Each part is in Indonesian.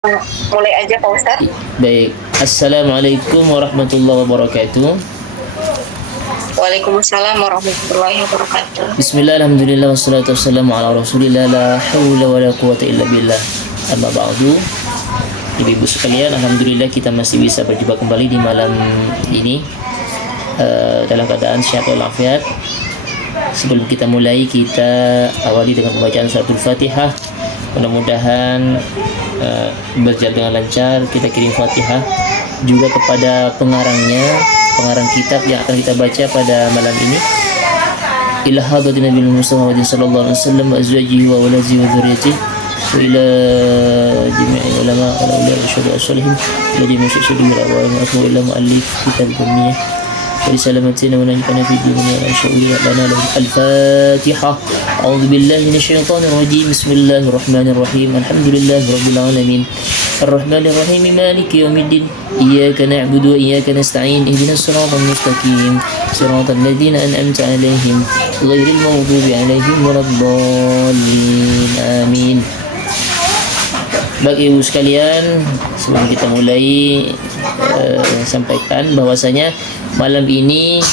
Mulai aja Pak Ustadz. Baik. Assalamualaikum warahmatullahi wabarakatuh. Waalaikumsalam warahmatullahi wabarakatuh. Bismillah, alhamdulillah, wassalatu wassalamu ala rasulillah, la hawla wa la quwata illa billah. Amma ba'du. Ibu-ibu sekalian, alhamdulillah kita masih bisa berjumpa kembali di malam ini dalam keadaan sehat walafiat. Sebelum kita mulai, kita awali dengan pembacaan suratul Fatihah. Mudah-mudahan berjalan dengan lancar. Kita kirim Fatihah juga kepada pengarang kitab yang akan kita baca pada malam ini. Ila hadratin Nabi Muhammad sallallahu alaihi wasallam wa azwajihi wa waladihi wa dzurriyyatihi wa ila jami'il ulama wal awliya syuhada as-salihin ila jami'i syuhada al-awwal wa ila muallif kitab al-ummiyah ولسلامتنا ونجعلنا في الدنيا شؤون لنا له الفاتحة. أعوذ بالله من الشيطان الرجيم. بسم الله الرحمن الرحيم. الحمد لله رب العالمين الرحمن الرحيم مالك يوم الدين إياك نعبد وإياك نستعين اهدنا الصراط المستقيم صراط الذين أنعمت عليهم غير المغضوب عليهم ولا الضالين آمين. Baik ibu sekalian, sebelum kita mulai sampaikan bahwasanya malam ini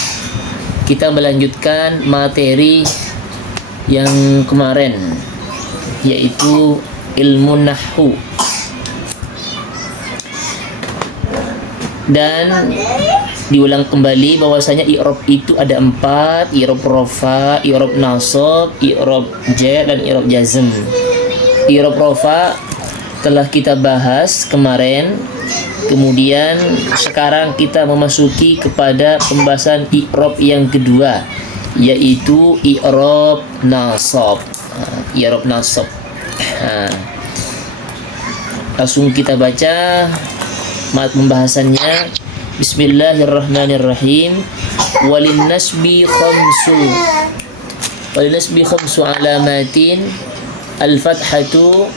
kita melanjutkan materi yang kemarin, yaitu ilmu nahwu. Dan diulang kembali bahwasanya i'rab itu ada 4, i'rab rafa, i'rab nasab, i'rab jar dan i'rab jazm. I'rab rafa telah kita bahas kemarin. Kemudian sekarang kita memasuki kepada pembahasan i'rab yang kedua, yaitu i'rab nasab. I'rab nasab. Langsung kita baca pembahasannya. Bismillahirrahmanirrahim. Walin nasbi khamsu alamatin al-fathatu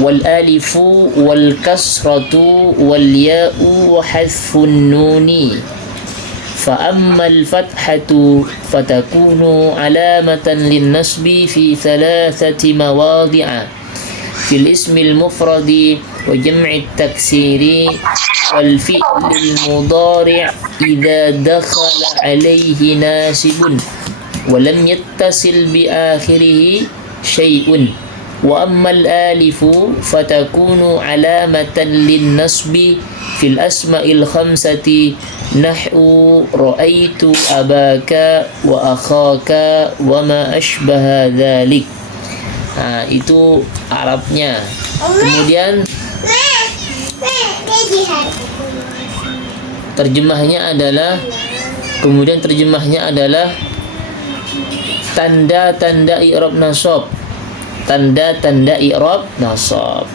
والالف والكسرة والياء وحذف النون فأما الفتحة فتكون علامة للنصب في 3 مواضع: في الاسم المفرد وجمع التكسير والفعل المضارع إذا دخل عليه ناسب ولم يتصل بآخره شيء. وأما الآلف فتكون علامة للنصب في الأسماء الخمسة نحو رأيت أباك وأخاك وما أشبه ذلك. Itu Arabnya. Kemudian terjemahnya adalah tanda-tanda i'rab nasab. Tanda-tanda i'rab nasab.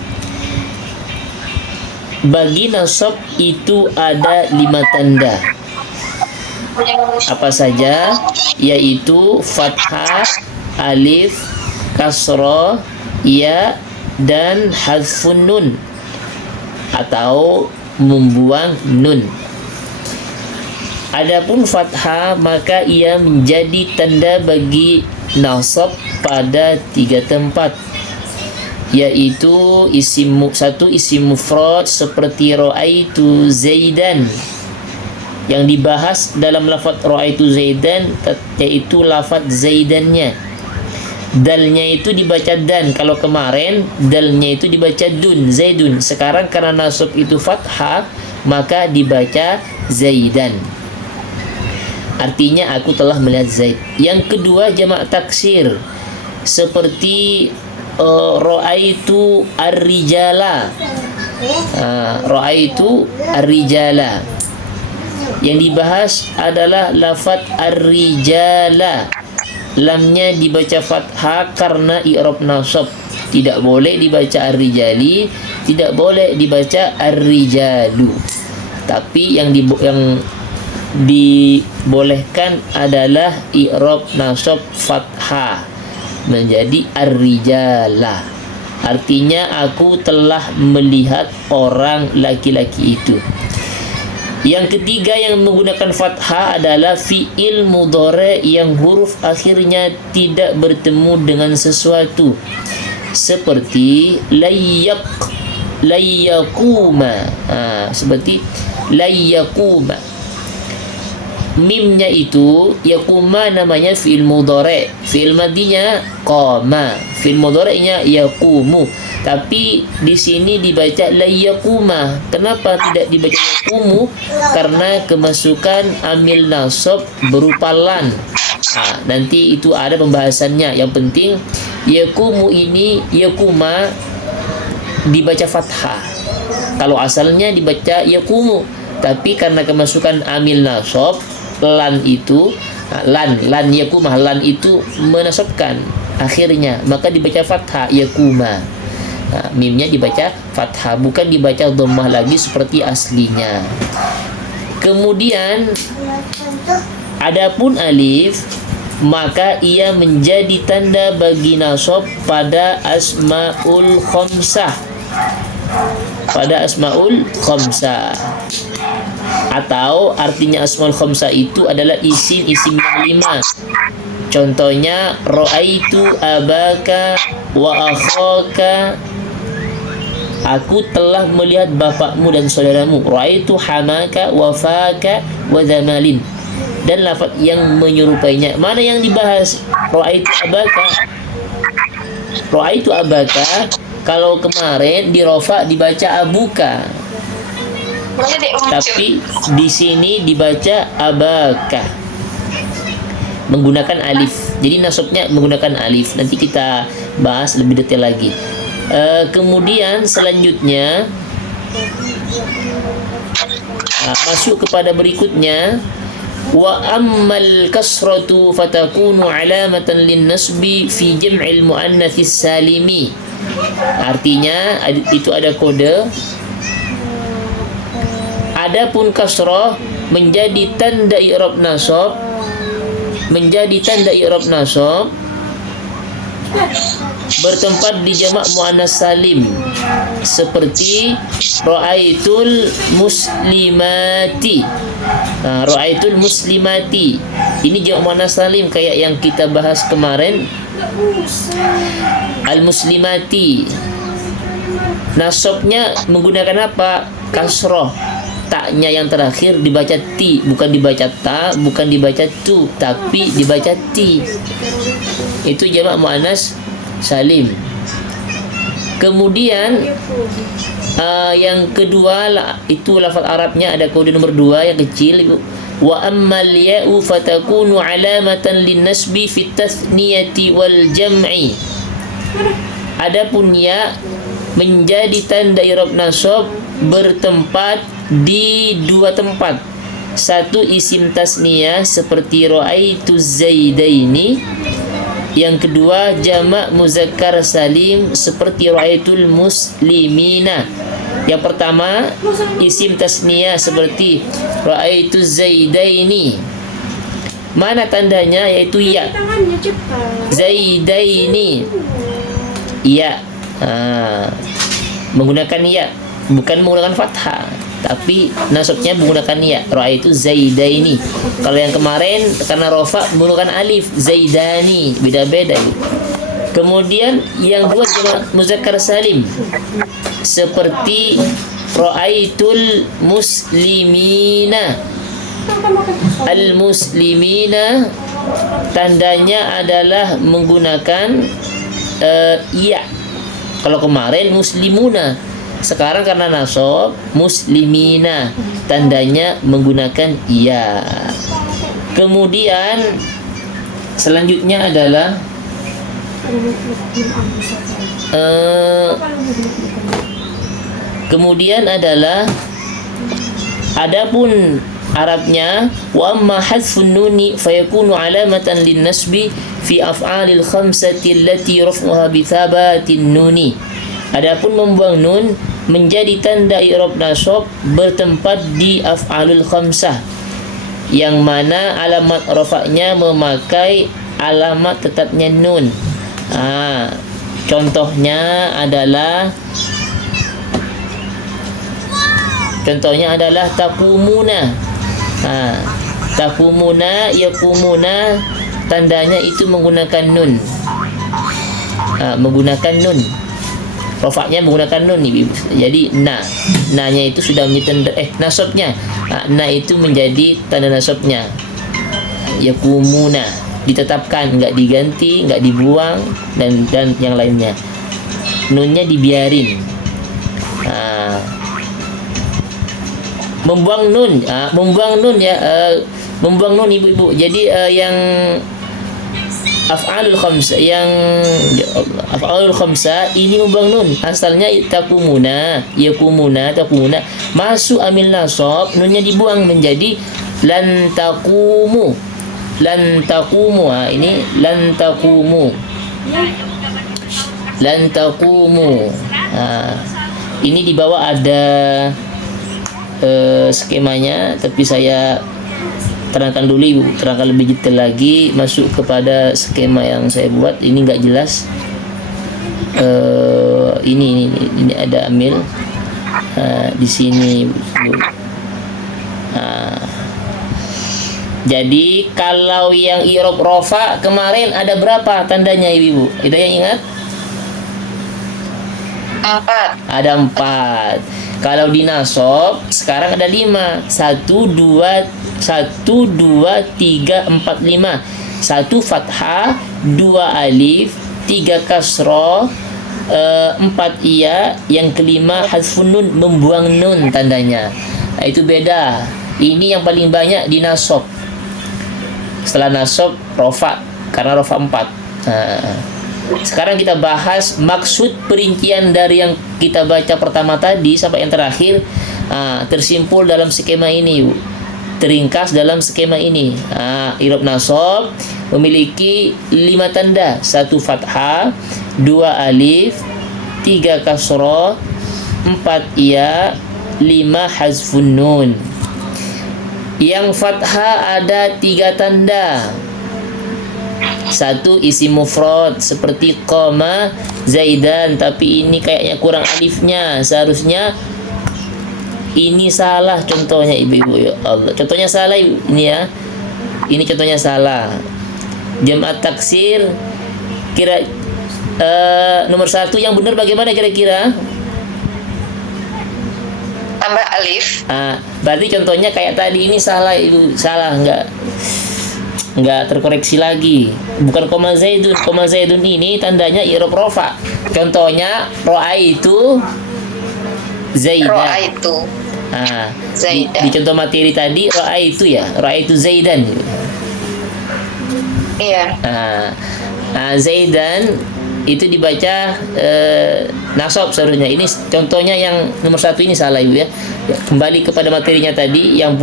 Bagi nasab itu ada 5 tanda. Apa saja? Yaitu fathah, alif, kasrah, ya, dan hadfun nun atau membuang nun. Adapun fathah maka ia menjadi tanda bagi nasab pada 3 tempat, yaitu isim mufrad seperti ra'aitu zaidan. Yang dibahas dalam lafaz ra'aitu zaidan yaitu lafaz zaidannya. Dalnya itu dibaca dan, kalau kemarin dalnya itu dibaca dun, zaidun. Sekarang karena nasab itu fathah maka dibaca zaidan. Artinya aku telah melihat Zaid. Yang kedua jamak taksir seperti ra'aitu ar-rijala. Ra'aitu ar-rijala. Yang dibahas adalah lafaz ar-rijala. Lamnya dibaca fathah karena i'rab nasab. Tidak boleh dibaca ar-rijali, tidak boleh dibaca ar-rijalu. Tapi yang dibolehkan adalah i'rab nasab fathah menjadi ar-rijala. Artinya aku telah melihat orang laki-laki itu. Yang ketiga yang menggunakan fathah adalah fi'il mudhari yang huruf akhirnya tidak bertemu dengan sesuatu, seperti layakuma. Seperti layakuma. Mimnya itu yakuma namanya fi'il mudhari', fi'il madinya qama, fi'il mudhari'nya yakumu. Tapi di sini dibaca layakuma. Kenapa tidak dibaca yakumu? Karena kemasukan amil nasab berupa lan. Nanti itu ada pembahasannya. Yang penting yakumu ini, yakuma dibaca fathah. Kalau asalnya dibaca yakumu, tapi karena kemasukan amil nasab lan itu lan yakumah, lan itu menasabkan akhirnya, maka dibaca fathah yakuma. Mimnya dibaca fathah, bukan dibaca dhammah lagi seperti aslinya. Kemudian adapun alif, maka ia menjadi tanda bagi nasab pada asmaul khamsah, pada asmaul khamsah. Atau artinya asmaul khamsah itu adalah isim-isim yang 5. Contohnya ra'aitu abaka wa akhaka, aku telah melihat bapakmu dan saudaramu. Ra'aitu hamaka wa faka wa zamalin, dan lafaz yang menyerupainya. Mana yang dibahas? Ra'aitu abaka. Ra'aitu abaka kalau kemarin di rafa dibaca abuka, tapi di sini dibaca abaka menggunakan alif. Jadi nasabnya menggunakan alif. Nanti kita bahas lebih detail lagi. Kemudian selanjutnya masuk kepada berikutnya. Wa ammal kasratu fatakunu alamatan lin nasbi fi jam'il muannatsis salimi. Artinya itu ada kode. Adapun kasrah menjadi tanda i'rab nasab, bertempat di jamak muannas salim, seperti ra'aitul muslimati. Ra'aitul muslimati ini jamak muannas salim kayak yang kita bahas kemarin, al muslimati. Nasabnya menggunakan apa? Kasrah. Taknya yang terakhir dibaca ti, bukan dibaca ta, bukan dibaca tu, tapi dibaca ti. Itu jamak muannas salim. Kemudian yang kedua itu lafaz Arabnya ada kode nomor 2 yang kecil, Ibu. Wa ammal ya'u fatakunu alamatan lin nasbi fi tathniyati wal jam'i. Adapun ya menjadi tanda i'rab nasab bertempat di 2 tempat. Satu isim tasniyah seperti ra'aitu zaidaini. Yang kedua jamak muzakkar salim seperti ra'aitul muslimina. Yang pertama isim tasniyah seperti ra'aitu zaidaini. Mana tandanya? Yaitu ya. Zaidaini. Ya. Menggunakan ya, bukan menggunakan fathah, tapi nasabnya menggunakan ya. Ra'aitu zaidaini. Kalau yang kemarin karena rafa menggunakan alif, zaidani, beda-beda. Kemudian yang dua jamak muzakkar salim seperti ra'aitul muslimina. Al muslimina tandanya adalah menggunakan ya. Kalau kemarin muslimuna, sekarang karena nasab muslimina, tandanya menggunakan iya. Kemudian selanjutnya adalah adapun Arabnya wa amma hadfun nuni fayakunu alamatan lin nasbi fi af'alil khamsati allati raf'uha bi thabatin nuni. Adapun membuang nun menjadi tanda i'rab nasab bertempat di af'alul khamsah yang mana alamat rafa'nya memakai alamat tetapnya nun. Contohnya adalah taqumuna. Taqumuna, yaqumuna, tandanya itu menggunakan nun. menggunakan nun. Rofaknya menggunakan nun nih, Ibu. Jadi na-nya itu sudah menjadi tanda nasabnya. Na itu menjadi tanda nasabnya. Yakumuna ditetapkan, nggak diganti, nggak dibuang, dan yang lainnya. Nunnya dibiarin. Membuang nun ya, membuang nun ibu-ibu. Jadi yang af'alul khamsa, af'alul khamsa ini membuang nun. Asalnya takumuna, yakumuna, takumuna, masuk amil nasab, nunnya dibuang menjadi lan takumu. Lan takumu, ini lan takumu. Lan takumu. Ini di bawah ada skemanya, tapi saya terangkan dulu Ibu, terangkan lebih detail lagi, masuk kepada skema yang saya buat. Ini nggak jelas. Ini ada amil di sini, Bu. Jadi kalau yang i'rab rofa kemarin ada berapa tandanya Ibu? Ada yang ingat? 4. Ada 4. Kalau di nasab sekarang ada 5. 1 2 3 4 5. 1 fathah, 2 alif, 3 kasroh, 4 iya, yang kelima hadfun nun, membuang nun tandanya. Itu beda. Ini yang paling banyak di nasab. Setelah nasab rofa, karena rofa 4. Sekarang kita bahas maksud perincian dari yang kita baca pertama tadi sampai yang terakhir, tersimpul dalam skema ini, teringkas dalam skema ini. I'rab nasab memiliki 5 tanda: 1 fathah, 2 alif, 3 kasroh, 4 iya, 5 hazfun nun. Yang fathah ada 3 tanda. 1 isim mufrad seperti qama zaidan, tapi ini kayaknya kurang alifnya. Seharusnya ini salah contohnya ibu-ibu, ya Allah. Contohnya salah ini ya. Ini contohnya salah. Jam'at taksir nomor 1 yang benar bagaimana kira-kira? Tambah alif. Berarti contohnya kayak tadi ini salah Ibu, salah, enggak terkoreksi lagi. Bukan koma zaidun ini tandanya i'rab rofa. Contohnya ra'aitu zaidan. Ra'aitu zaidan. Di contoh materi tadi ra'aitu ya, ra'aitu zaidan. Iya. Zaidan itu dibaca nasab seharusnya. Ini contohnya yang nomor 1 ini salah Ibu ya. Kembali kepada materinya tadi, yang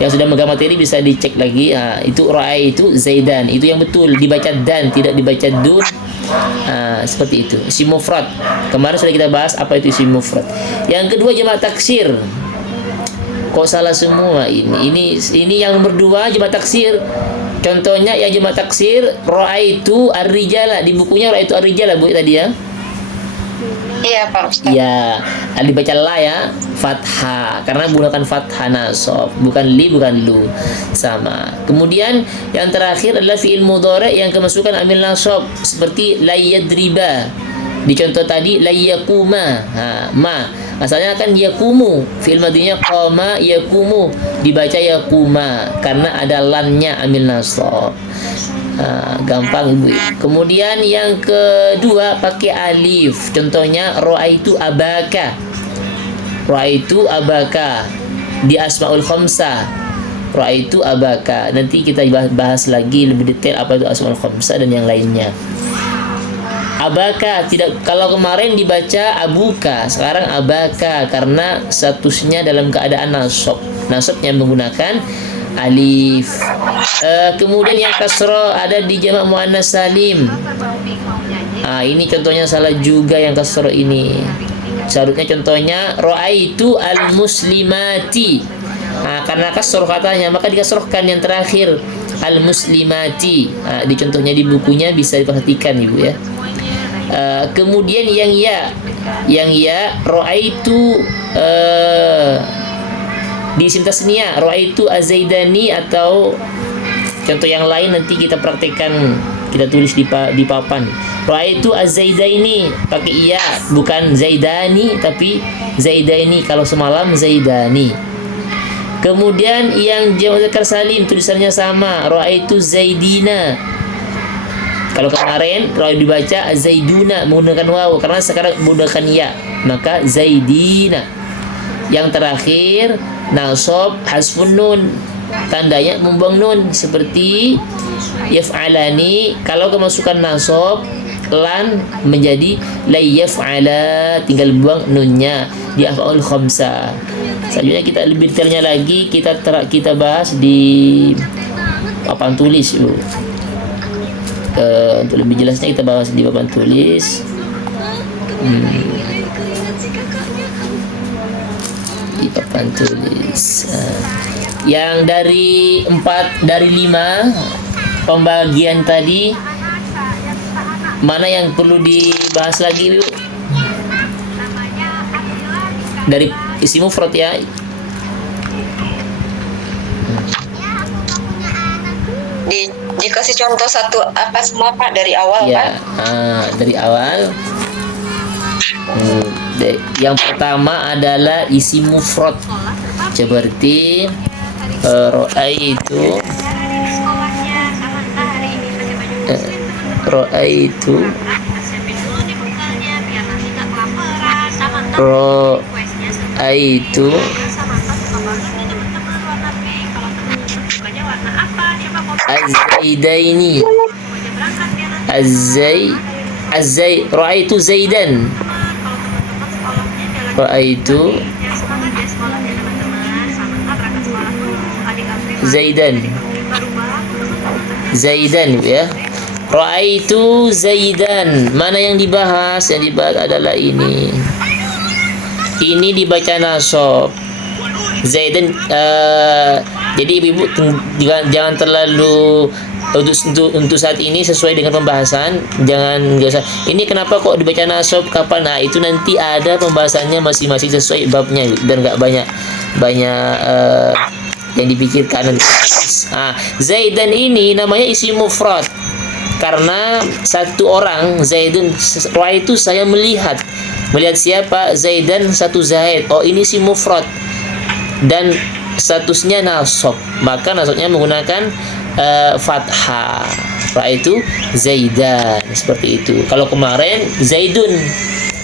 sudah megang materi bisa dicek lagi. Itu ra'aitu zaidan, itu yang betul, dibaca dan, tidak dibaca dun. Seperti itu. Isim mufrad. Kemarin sudah kita bahas apa itu isim mufrad. Yang kedua jamak taksir. Kok salah semua ini yang nomor 2 jamak taksir. Contohnya yang jamak taksir ra'aitu ar-rijala, di bukunya ra'aitu ar-rijala Bu tadi ya. Iya Pak Ustaz. Ya, dibaca la ya, fathah, karena menggunakan fathah nasab, bukan li, bukan lu. Sama. Kemudian yang terakhir adalah fi'il mudhari' yang kemasukan amil nasab, seperti la yadriba. Di contoh tadi la yakuma. Asalnya kan yakumu, fi'il madinya qama yakumu, dibaca yakuma karena ada lannya amil nasab. Gampang Ibu. Kemudian yang kedua pakai alif. Contohnya ra'aitu abaka. Ra'aitu abaka di asmaul khamsah. Ra'aitu abaka. Nanti kita bahas lagi lebih detail apa itu asmaul khamsah dan yang lainnya. Abaka tidak, kalau kemarin dibaca abuka, sekarang abaka karena statusnya dalam keadaan nasab. Nasabnya menggunakan alif. Kemudian yang kasroh ada di jamak muannas salim. Ini contohnya salah juga yang kasroh ini. Seharusnya contohnya ra'aitu al-muslimati. Karena kasroh katanya, maka dikasrohkan yang terakhir al-muslimati. Di contohnya di bukunya bisa diperhatikan Ibu ya. Kemudian yang ya ra'aitu di isim tasniyah ra'aitu azaidani, atau contoh yang lain nanti kita praktekkan kita tulis di papan. Ra'aitu az-zaidaini pakai iya, bukan zaidani tapi zaidaini. Kalau semalam zaidani. Kemudian yang jamak muzakkar salim tulisannya sama, ra'aitu zaidina. Kalau kemarin kalau dibaca zaiduna menggunakan waw, karena sekarang menggunakan ya, maka zaidina. Yang terakhir nasab hasfun nun, tandanya membuang nun seperti yaf'alani. Kalau kemasukan nasab lan menjadi la yaf'ala, tinggal buang nunnya di af'al khamsah. Selanjutnya kita lebih detailnya lagi kita bahas di papan tulis. Untuk lebih jelasnya kita bahas di papan tulis. Di papan tulis. Yang dari 5 pembagian tadi, mana yang perlu dibahas lagi, Bu? Dari isi mufrad ya. Dikasih contoh satu apa semua Pak dari awal Ya, Pak? dari awal. Yang pertama adalah isi mufrad seperti ra'aitu ra'aitu az-zaidaini ra'aitu zaidan ra'aitu zaidan ya. Ra'aitu zaidan. Mana yang dibahas? Yang dibahas adalah ini dibaca nasab. Zaidan. Jadi ibu jangan terlalu untuk saat ini sesuai dengan pembahasan. Nggak usah. Ini kenapa kok dibaca nasab kapan? Nah, itu nanti ada pembahasannya masing-masing sesuai babnya dan nggak banyak yang dipikirkan. Zaidan ini namanya isi mufrad karena satu orang. Zaidun, itu saya melihat siapa? Zaidan, satu Zaid. Oh, ini isi mufrad dan statusnya nasab, maka nasabnya menggunakan fathah. Itu Zaidan, seperti itu. Kalau kemarin Zaidun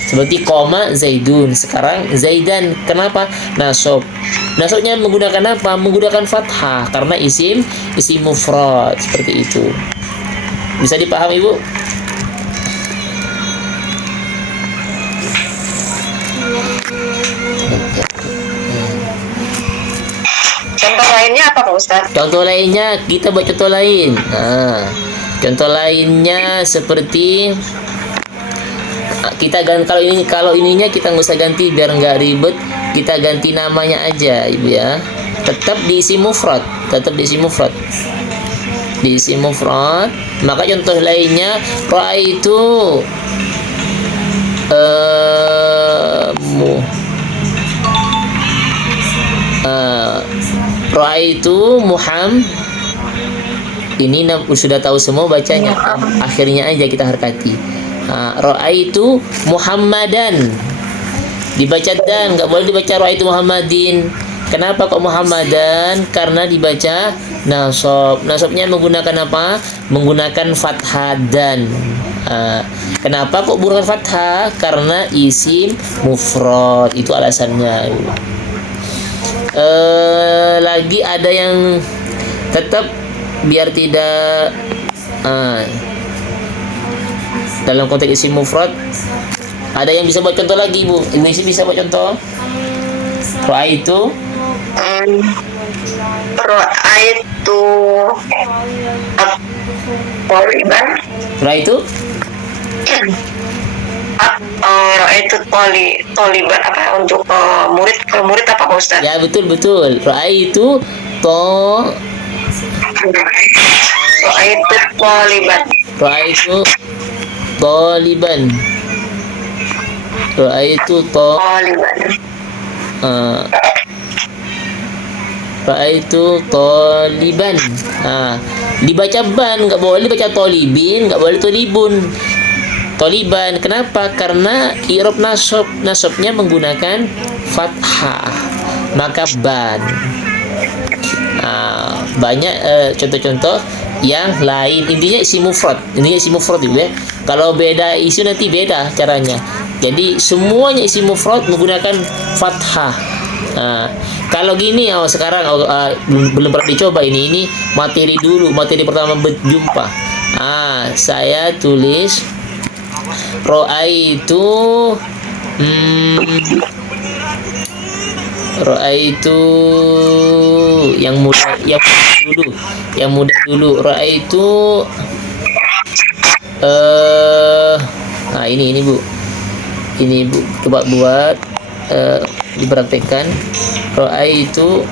seperti koma Zaidun, sekarang Zaidan. Kenapa? Nasabnya menggunakan apa? Menggunakan fathah karena isim mufrad, seperti itu. Bisa dipahami, Bu? Contoh lainnya apa Pak Ustadz? Contoh lainnya kita buat contoh lain. Contoh lainnya seperti kita ganti, kalau ininya kita nggak usah ganti biar nggak ribet, kita ganti namanya aja, Ibu ya. Tetap diisi mufrad. Diisi mufrad. Maka contoh lainnya ra'aitu ra'aitu Muhammad. Ini sudah tahu semua bacanya. Akhirnya aja kita harkati. Ra'aitu Muhammadan. Dibaca dan, nggak boleh dibaca ra'aitu Muhammadin. Kenapa kok Muhammadan? Karena dibaca nasab. Nasabnya menggunakan apa? Menggunakan fathah dan. Kenapa kok menggunakan fathah? Karena isim mufrad. Itu alasannya. Lagi ada yang tetap biar tidak dalam konteks isim mufrad, ada yang bisa buat contoh lagi, Bu. Ibu isi bisa buat contoh. Ra'aitu Poliban. Ra'aitu Itu toliban apa untuk murid apa Pak Ustadz? ya, betul. Ra'aitu toliban. Ra'aitu toliban. Ra'aitu taliban. Dibaca ban, nggak boleh baca tolibin, nggak boleh tolibun. Taliban. Kenapa? Karena i'rab nasabnya menggunakan fathah. Maka ban. Banyak contoh-contoh yang lain. Intinya isim mufrad itu ya. Kalau beda isim nanti beda caranya. Jadi semuanya isim mufrad menggunakan fathah. Kalau gini sekarang belum pernah dicoba ini materi dulu, materi pertama berjumpa. Saya tulis Ro'aitu Ro'aitu yang mudah dulu. Ro'aitu ini Bu. Ini Bu, coba buat dipraktekkan. Ro'aitu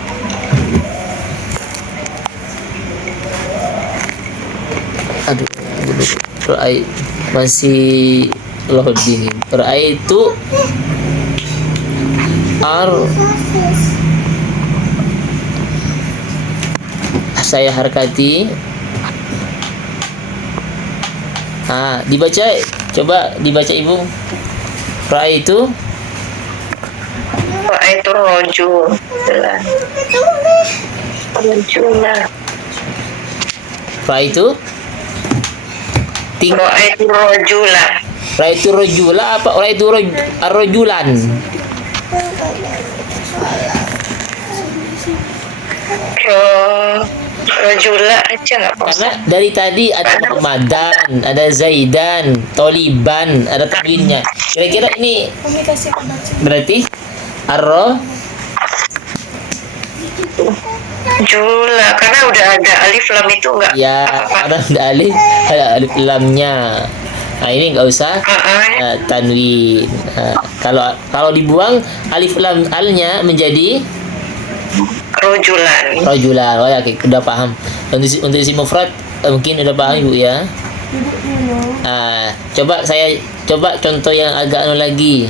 Ro'ai masih loading. Ro'aitu saya harkati. Dibaca, coba dibaca Ibu. Ro'aitu rojulan. Ro'aitu Raitu rojula apa raitu rojulan? Rojula aja nggak apa. Karena dari tadi ada Muhammadan, ada Zaidan, Toliban, ada tanwinnya. Kira-kira ini berarti Jula, karena udah ada alif lam itu enggak? Ya, karena ada alif lamnya. Ini nggak usah tanwin. Kalau dibuang alif lam alnya menjadi rojulan. Oh ya, udah paham. Untuk isi mufrad mungkin udah paham Ibu ya. Saya coba contoh yang agak lagi.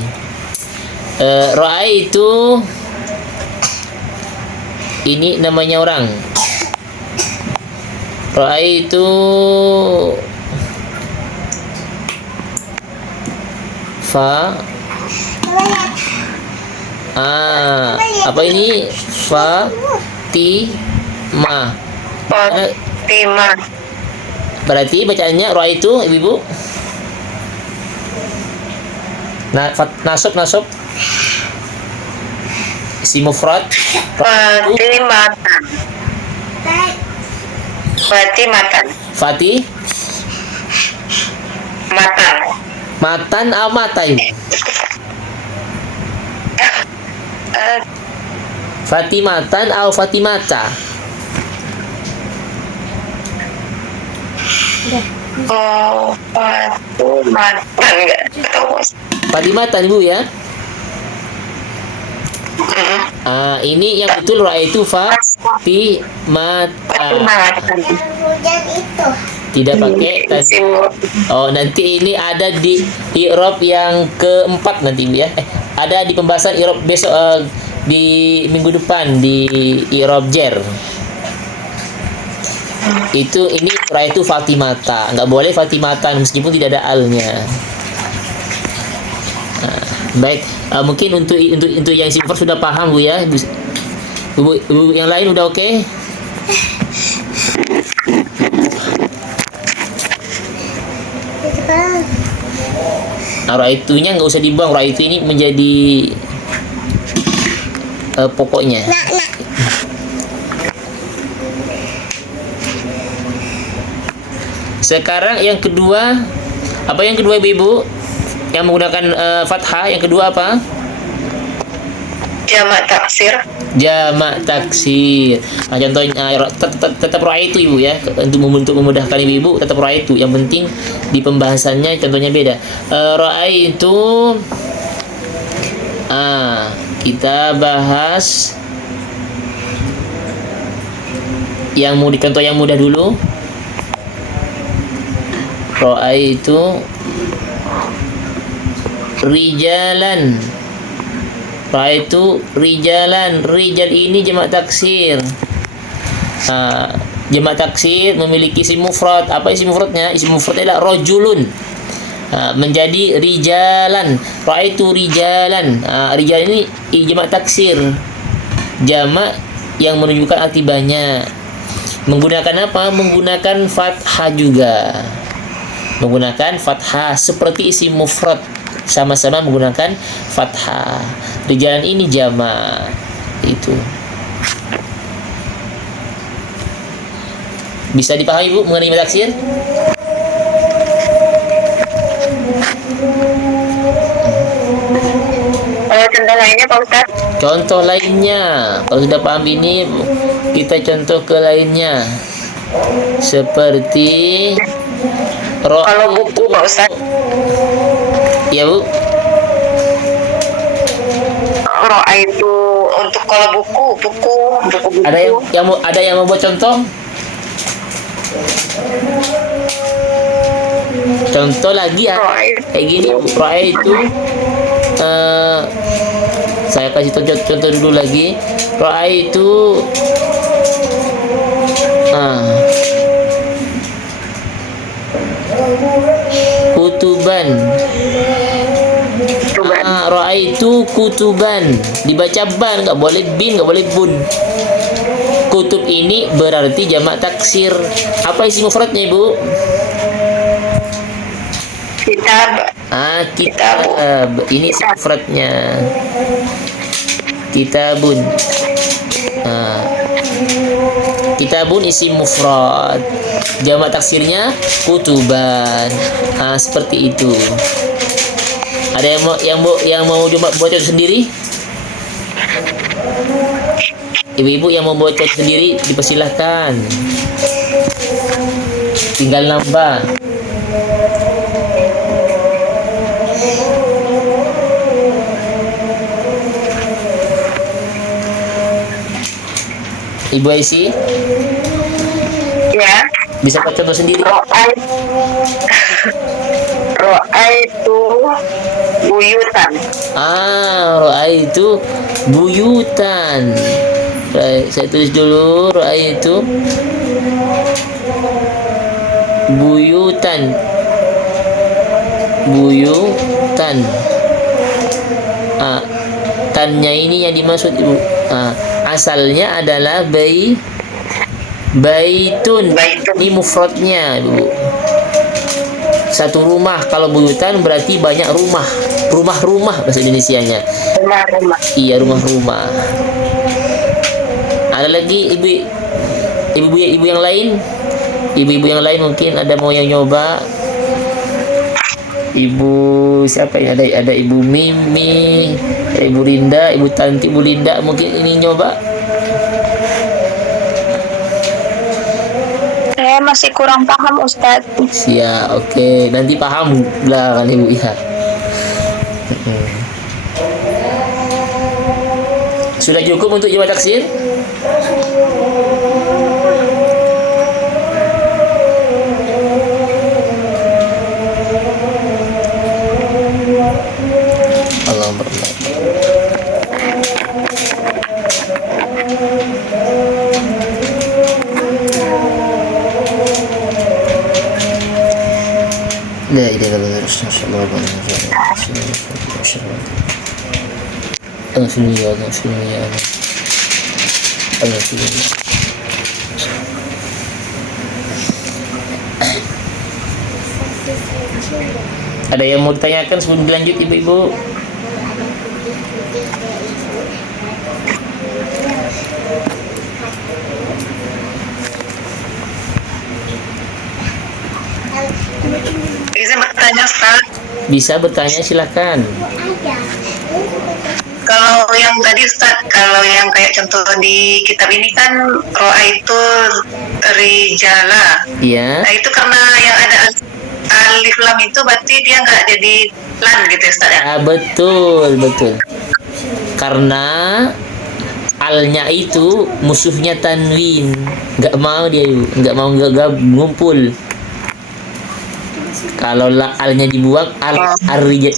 Ra'aitu ini namanya orang. Ra'aitu apa ini? Fatimah. Berarti bacaannya Ra'aitu Ibu. Nasab si mufrad Matan amatai. Fatimatan atau Fatimata. Fatimatan Ibu ya. Ini yang betul Ra'aitu Fatimata. Tidak pakai nanti ini ada di i'rab yang keempat nanti Bu ya. Ada di pembahasan i'rab besok di minggu depan di i'rab jar. Ini Ra'aitu Fatimata. Nggak boleh Fatimatan meskipun tidak ada alnya. Baik, mungkin untuk yang simple sudah paham Bu ya. Bu yang lain udah oke? Ra'aitunya nggak usah dibuang. Ra'aitu ini menjadi pokoknya. Sekarang yang kedua, apa yang kedua Ibu? Yang menggunakan fathah, yang kedua apa? Jamak taksir. Contohnya tetap Ra'aitu Ibu ya. Untuk memudahkan Ibu tetap Ra'aitu. Yang penting di pembahasannya contohnya beda. Ra'aitu kita bahas contoh yang mudah dulu. Ra'aitu rijalan Ra'aitu rijalan. Rijal ini jamak taksir. Jamak taksir memiliki isim mufrad. Apa isim mufradnya? Isim mufradnya adalah rajulun. Menjadi rijalan. Ra'aitu rijalan. Rijal ini jamak taksir. Jamak yang menunjukkan arti banyak. Menggunakan apa? Menggunakan fathah juga. Menggunakan fathah seperti isim mufrad, sama-sama menggunakan fathah. Rijalan ini jamak. Itu. Bisa dipahami Bu mengenai jamak taksir? Contoh lainnya Pak Ustaz? Contoh lainnya, kalau sudah paham ini, kita contoh ke lainnya. Seperti Kalau buku Pak Ustaz? Ya Bu. Itu untuk kalau buku. Ada yang mau buat contoh? Contoh lagi ya. Kayak gini, itu saya kasih contoh dulu lagi. Itu kutuban. Ra'aitu kutuban. Dibaca ban, nggak boleh bin, nggak boleh bun. Kutub ini berarti jamak taksir. Apa isi mufradnya Ibu? Kitab. Kitab. Ini isi mufradnya. Kitabun. Kitabun isi mufrad. Jamak taksirnya kutuban. Seperti itu. Ada yang mau coba buat contoh sendiri? Ibu-ibu yang mau buat contoh sendiri dipersilahkan. Tinggal nambah. Ibu Aisyah? Ya. Bisa buat contoh sendiri? Ra'aitu buyutan. Ra'aitu buyutan. Baik, saya tulis dulu. Ra'aitu buyutan. Buyutan. Tannya ini yang dimaksud Ibu. Asalnya adalah baitun. Ini mufradnya Ibu. Satu rumah. Kalau buyutan berarti banyak rumah. Rumah-rumah bahasa Indonesianya. Rumah-rumah. Iya, rumah-rumah. Ada lagi ibu yang lain? Ibu-ibu yang lain mungkin ada mau yang nyoba. Ibu siapa ini? Ada Ibu Mimi, ada Ibu Rinda, Ibu Tanti, Ibu Linda mungkin ini nyoba. Saya masih kurang paham Ustaz. Siap, oke. Nanti paham belakangan Ibu ya. Sudah cukup untuk jamak taksir? لا إله إلا الله رسول الله أغفرني يا الله أغفرني يا الله أغفرني. Ada yang mau ditanyakan sebelum dilanjut ibu-ibu? Bisa bertanya Ustaz? Bisa bertanya, silakan. Kalau yang tadi Ustaz, kalau yang kayak contoh di kitab ini kan itu rijala. Iya. Nah itu karena yang ada alif lam itu berarti dia nggak jadi lam gitu Ustaz ya? Betul. Karena alnya itu musuhnya tanwin, nggak mau dia, nggak mau ngumpul. Kalau alnya dibuang,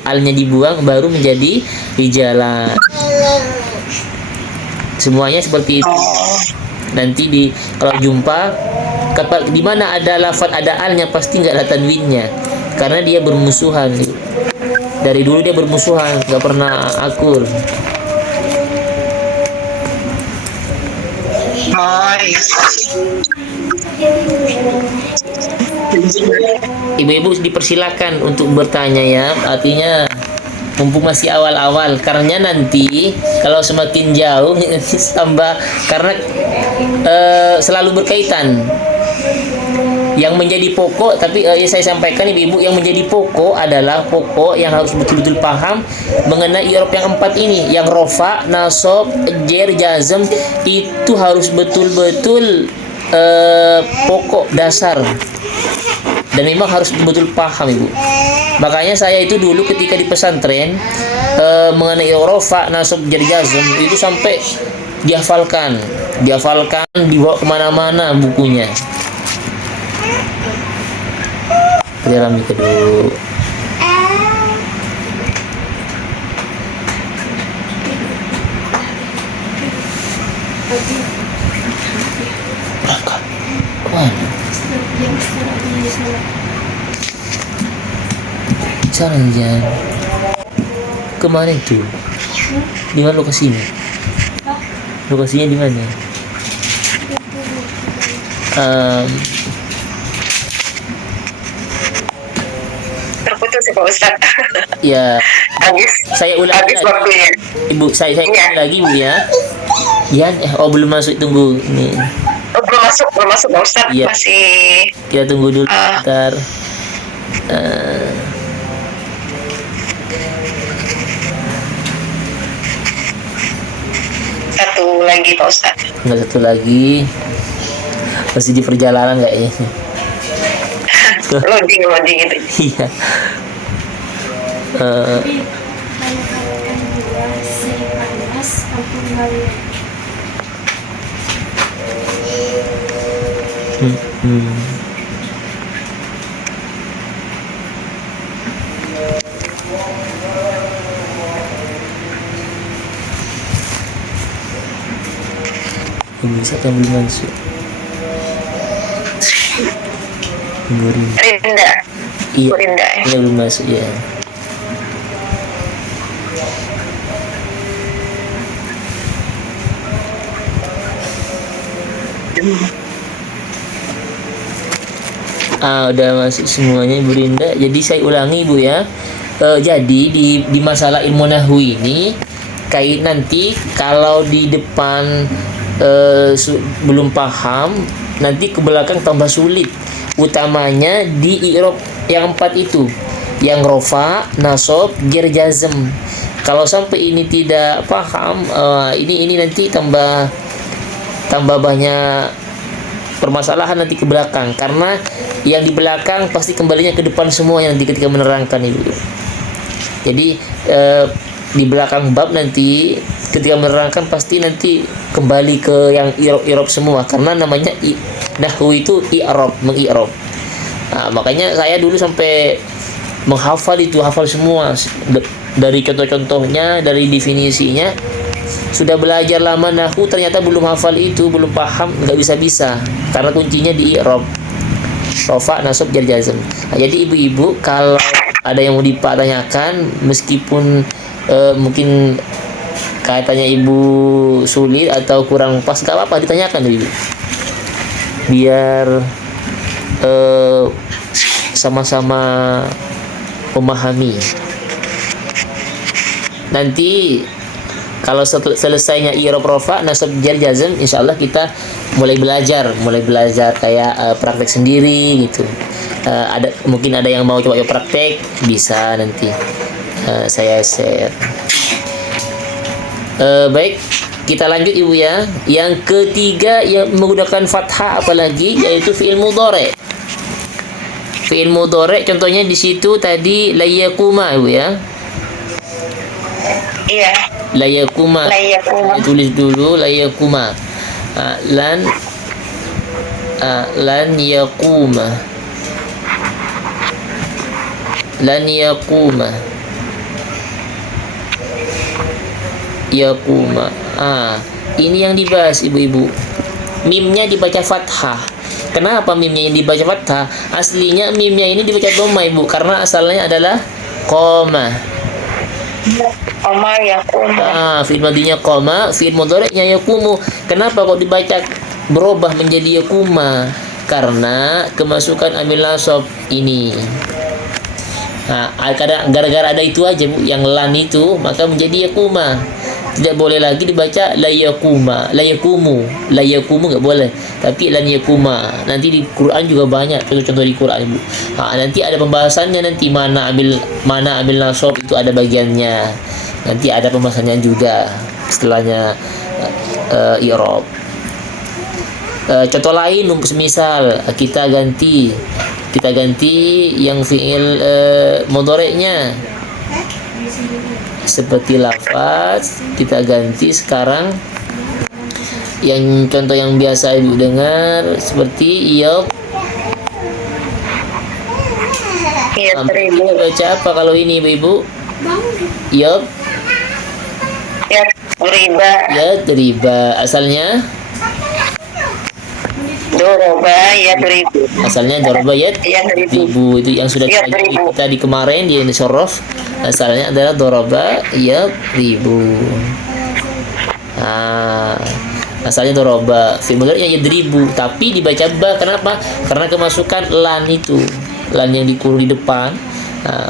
alnya dibuang baru menjadi rijalan. Semuanya seperti itu. Nanti kalau jumpa di mana ada lafaz ada alnya pasti nggak ada tanwinnya, karena dia bermusuhan. Dari dulu dia bermusuhan, nggak pernah akur. Ibu-ibu dipersilakan untuk bertanya ya, artinya mumpung masih awal-awal, karena nanti kalau semakin jauh tambah, karena selalu berkaitan. Yang menjadi pokok, tapi saya sampaikan ibu-ibu, yang menjadi pokok adalah pokok yang harus betul-betul paham mengenai i'rab yang 4 ini, yang rofa, nasab, jer, jazm, itu harus betul-betul pokok dasar, dan memang harus betul-betul paham ibu. Makanya saya itu dulu ketika di pesantren mengenai rofa, nasab, jer, jazm itu sampai dihafalkan, dibawa kemana-mana bukunya. Dalam kedua berangkat kemana? Jangan kemana itu? Di mana lokasinya? Lokasinya di mana? Terputus ya Pak Ustadz. Ya, Habis saya ulangi lagi. waktunya. Ibu, saya ulangi lagi Bu ya. Ya, belum masuk, tunggu nih. Oh, belum masuk Pak Ustadz. Iya. Masih Kita tunggu dulu bentar. satu lagi Pak Ustadz. Enggak, satu lagi. Masih di perjalanan kayaknya. Loading itu. Iya. Bisa kan belum masuk. Rinda. Iya, Rinda ya. ini belum masuk ya. Udah masuk semuanya Ibu Rinda. Jadi saya ulangi Ibu ya. Jadi di masalah ilmu nahwu ini, nanti kalau di depan belum paham, nanti ke belakang tambah sulit. Utamanya di i'rab yang 4 itu, yang rofa, nasab, jer, jazm. Kalau sampai ini tidak paham, ini nanti tambah banyak permasalahan nanti ke belakang, karena yang di belakang pasti kembalinya ke depan semua nanti ketika menerangkan itu. Jadi di belakang bab nanti ketika menerangkan pasti nanti kembali ke yang i'rab semua, karena namanya nahwu itu mengi'rab. Makanya saya dulu sampai menghafal itu, hafal semua dari contoh-contohnya, dari definisinya. Sudah belajar lama nahwu ternyata belum hafal itu, belum paham, nggak bisa karena kuncinya di i'rab, rofa, nasab, jar, jazm. Jadi ibu-ibu kalau ada yang mau ditanyakan, meskipun mungkin kaitannya ibu sulit atau kurang pas, gak apa-apa, ditanyakan ibu, biar sama-sama memahami. Nanti kalau selesainya i'rab, rofa, nasab, jar, jazm, insyaallah kita mulai belajar kayak praktek sendiri gitu. Mungkin ada yang mau coba praktek, bisa nanti saya share. Baik, kita lanjut ibu ya. Yang ketiga yang menggunakan fathah apalagi, yaitu fi'il mudhari'. Fi'il mudhari' contohnya di situ tadi layakuma ibu ya. Iya. Layakuma. Tulis dulu layakuma. Lan yaquma. lan yaquma. Yaquma. Ini yang dibahas ibu-ibu. Mimnya dibaca fathah. Kenapa mimnya yang dibaca fathah? Aslinya mimnya ini dibaca dhamma ibu, karena asalnya adalah qoma. Koma yakuma. Fi'il madinya qoma, fi'il mudhari'nya yaqumu. Kenapa kok dibaca berubah menjadi yakuma? Karena kemasukan amil nasab ini. Gara-gara ada itu aja bu, yang lan itu, maka menjadi yakuma. Tidak boleh lagi dibaca la yakuma, la yakumu nggak boleh. Tapi lan yakuma. Nanti di Quran juga banyak contoh-contoh di Quran ibu. Nanti ada pembahasannya, nanti mana amil nasab itu ada bagiannya. Nanti ada pembahasannya juga setelahnya i'rab. Contoh lain, misal kita ganti yang fi'il mudhari'nya seperti lafaz, kita ganti sekarang yang contoh yang biasa ibu dengar seperti Yadribu. baca apa kalau ini ibu? Yadriba. Asalnya Doroba yadribu. Asalnya doroba yadribu. Itu yang sudah kita di kemarin di Syaraf. Asalnya adalah doroba yadribu. Asalnya doroba. Fi'il mudhari'nya yadribu, tapi dibaca ba. Kenapa? Karena kemasukan lan itu. Lan yang dikurung di depan.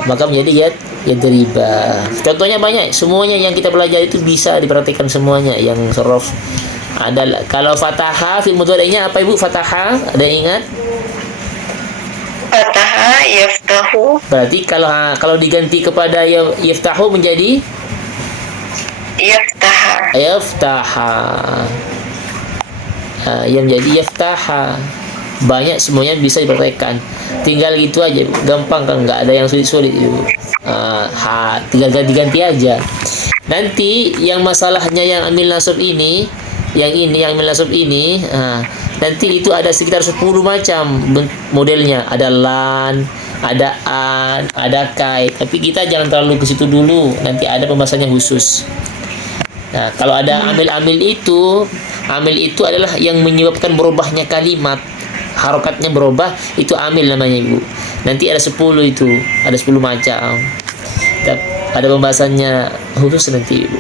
Maka menjadi yadriba. Contohnya banyak. Semuanya yang kita pelajari itu bisa diperhatikan semuanya yang Syaraf. Ada kalau fataha fi'il mudhari'nya apa ibu? Fataha, ada yang ingat? Fataha yaftahu. Berarti kalau diganti kepada yaftahu menjadi yaftaha. Yang menjadi yaftaha. Banyak, semuanya bisa dipraktekkan. Tinggal gitu aja, gampang kan, nggak ada yang sulit-sulit itu. Tinggal ganti-ganti aja. Nanti yang masalahnya yang amil nasab ini, yang amil nasab ini, nanti itu ada sekitar 10 macam modelnya. Ada lan, ada an, ada kai. Tapi kita jangan terlalu ke situ dulu. Nanti ada pembahasannya khusus. Kalau ada amil itu adalah yang menyebabkan berubahnya kalimat. Harokatnya berubah, itu amil namanya ibu. Nanti ada 10 itu, ada 10 macam. Ada pembahasannya khusus nanti ibu.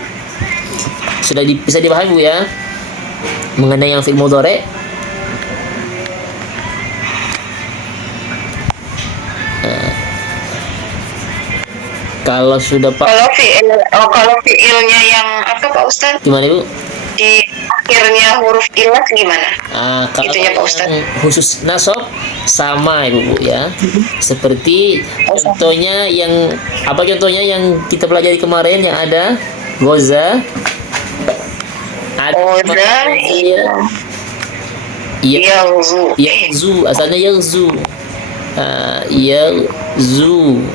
Sudah bisa dipahami bu ya mengenai yang fi'il mudhari'. Kalau sudah pak, Kalau fi'ilnya yang apa Pak Ustadz? gimana ibu? Di akhirnya huruf ilat gimana? Kalau Itunya, Pak Ustadz. yang khusus nasab sama ibu ya. Seperti contohnya yang yang kita pelajari kemarin yang ada goza. Yaghzu. Asalnya yaghzu. Yaghzu.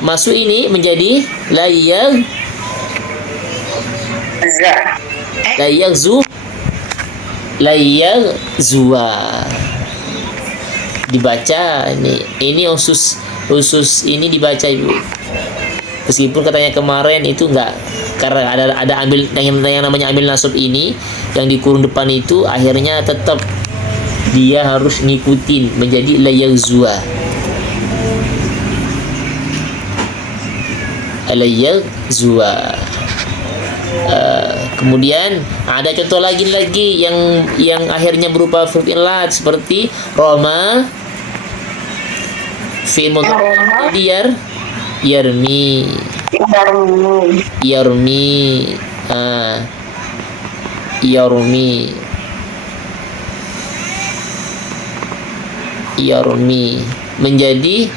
Masuk ini menjadi la yaghzuwa. Dibaca ini usus ini dibaca ibu. Meskipun katanya kemarin itu enggak, karena ada ambil yang namanya ambil nasab ini yang dikurung depan itu, akhirnya tetap dia harus ngikutin menjadi la yaghzuwa. La yaghzuwa. Kemudian ada contoh lagi yang akhirnya berupa huruf ilat seperti Roma, fi'il mudhari' jadi yarmi. Yarmi menjadi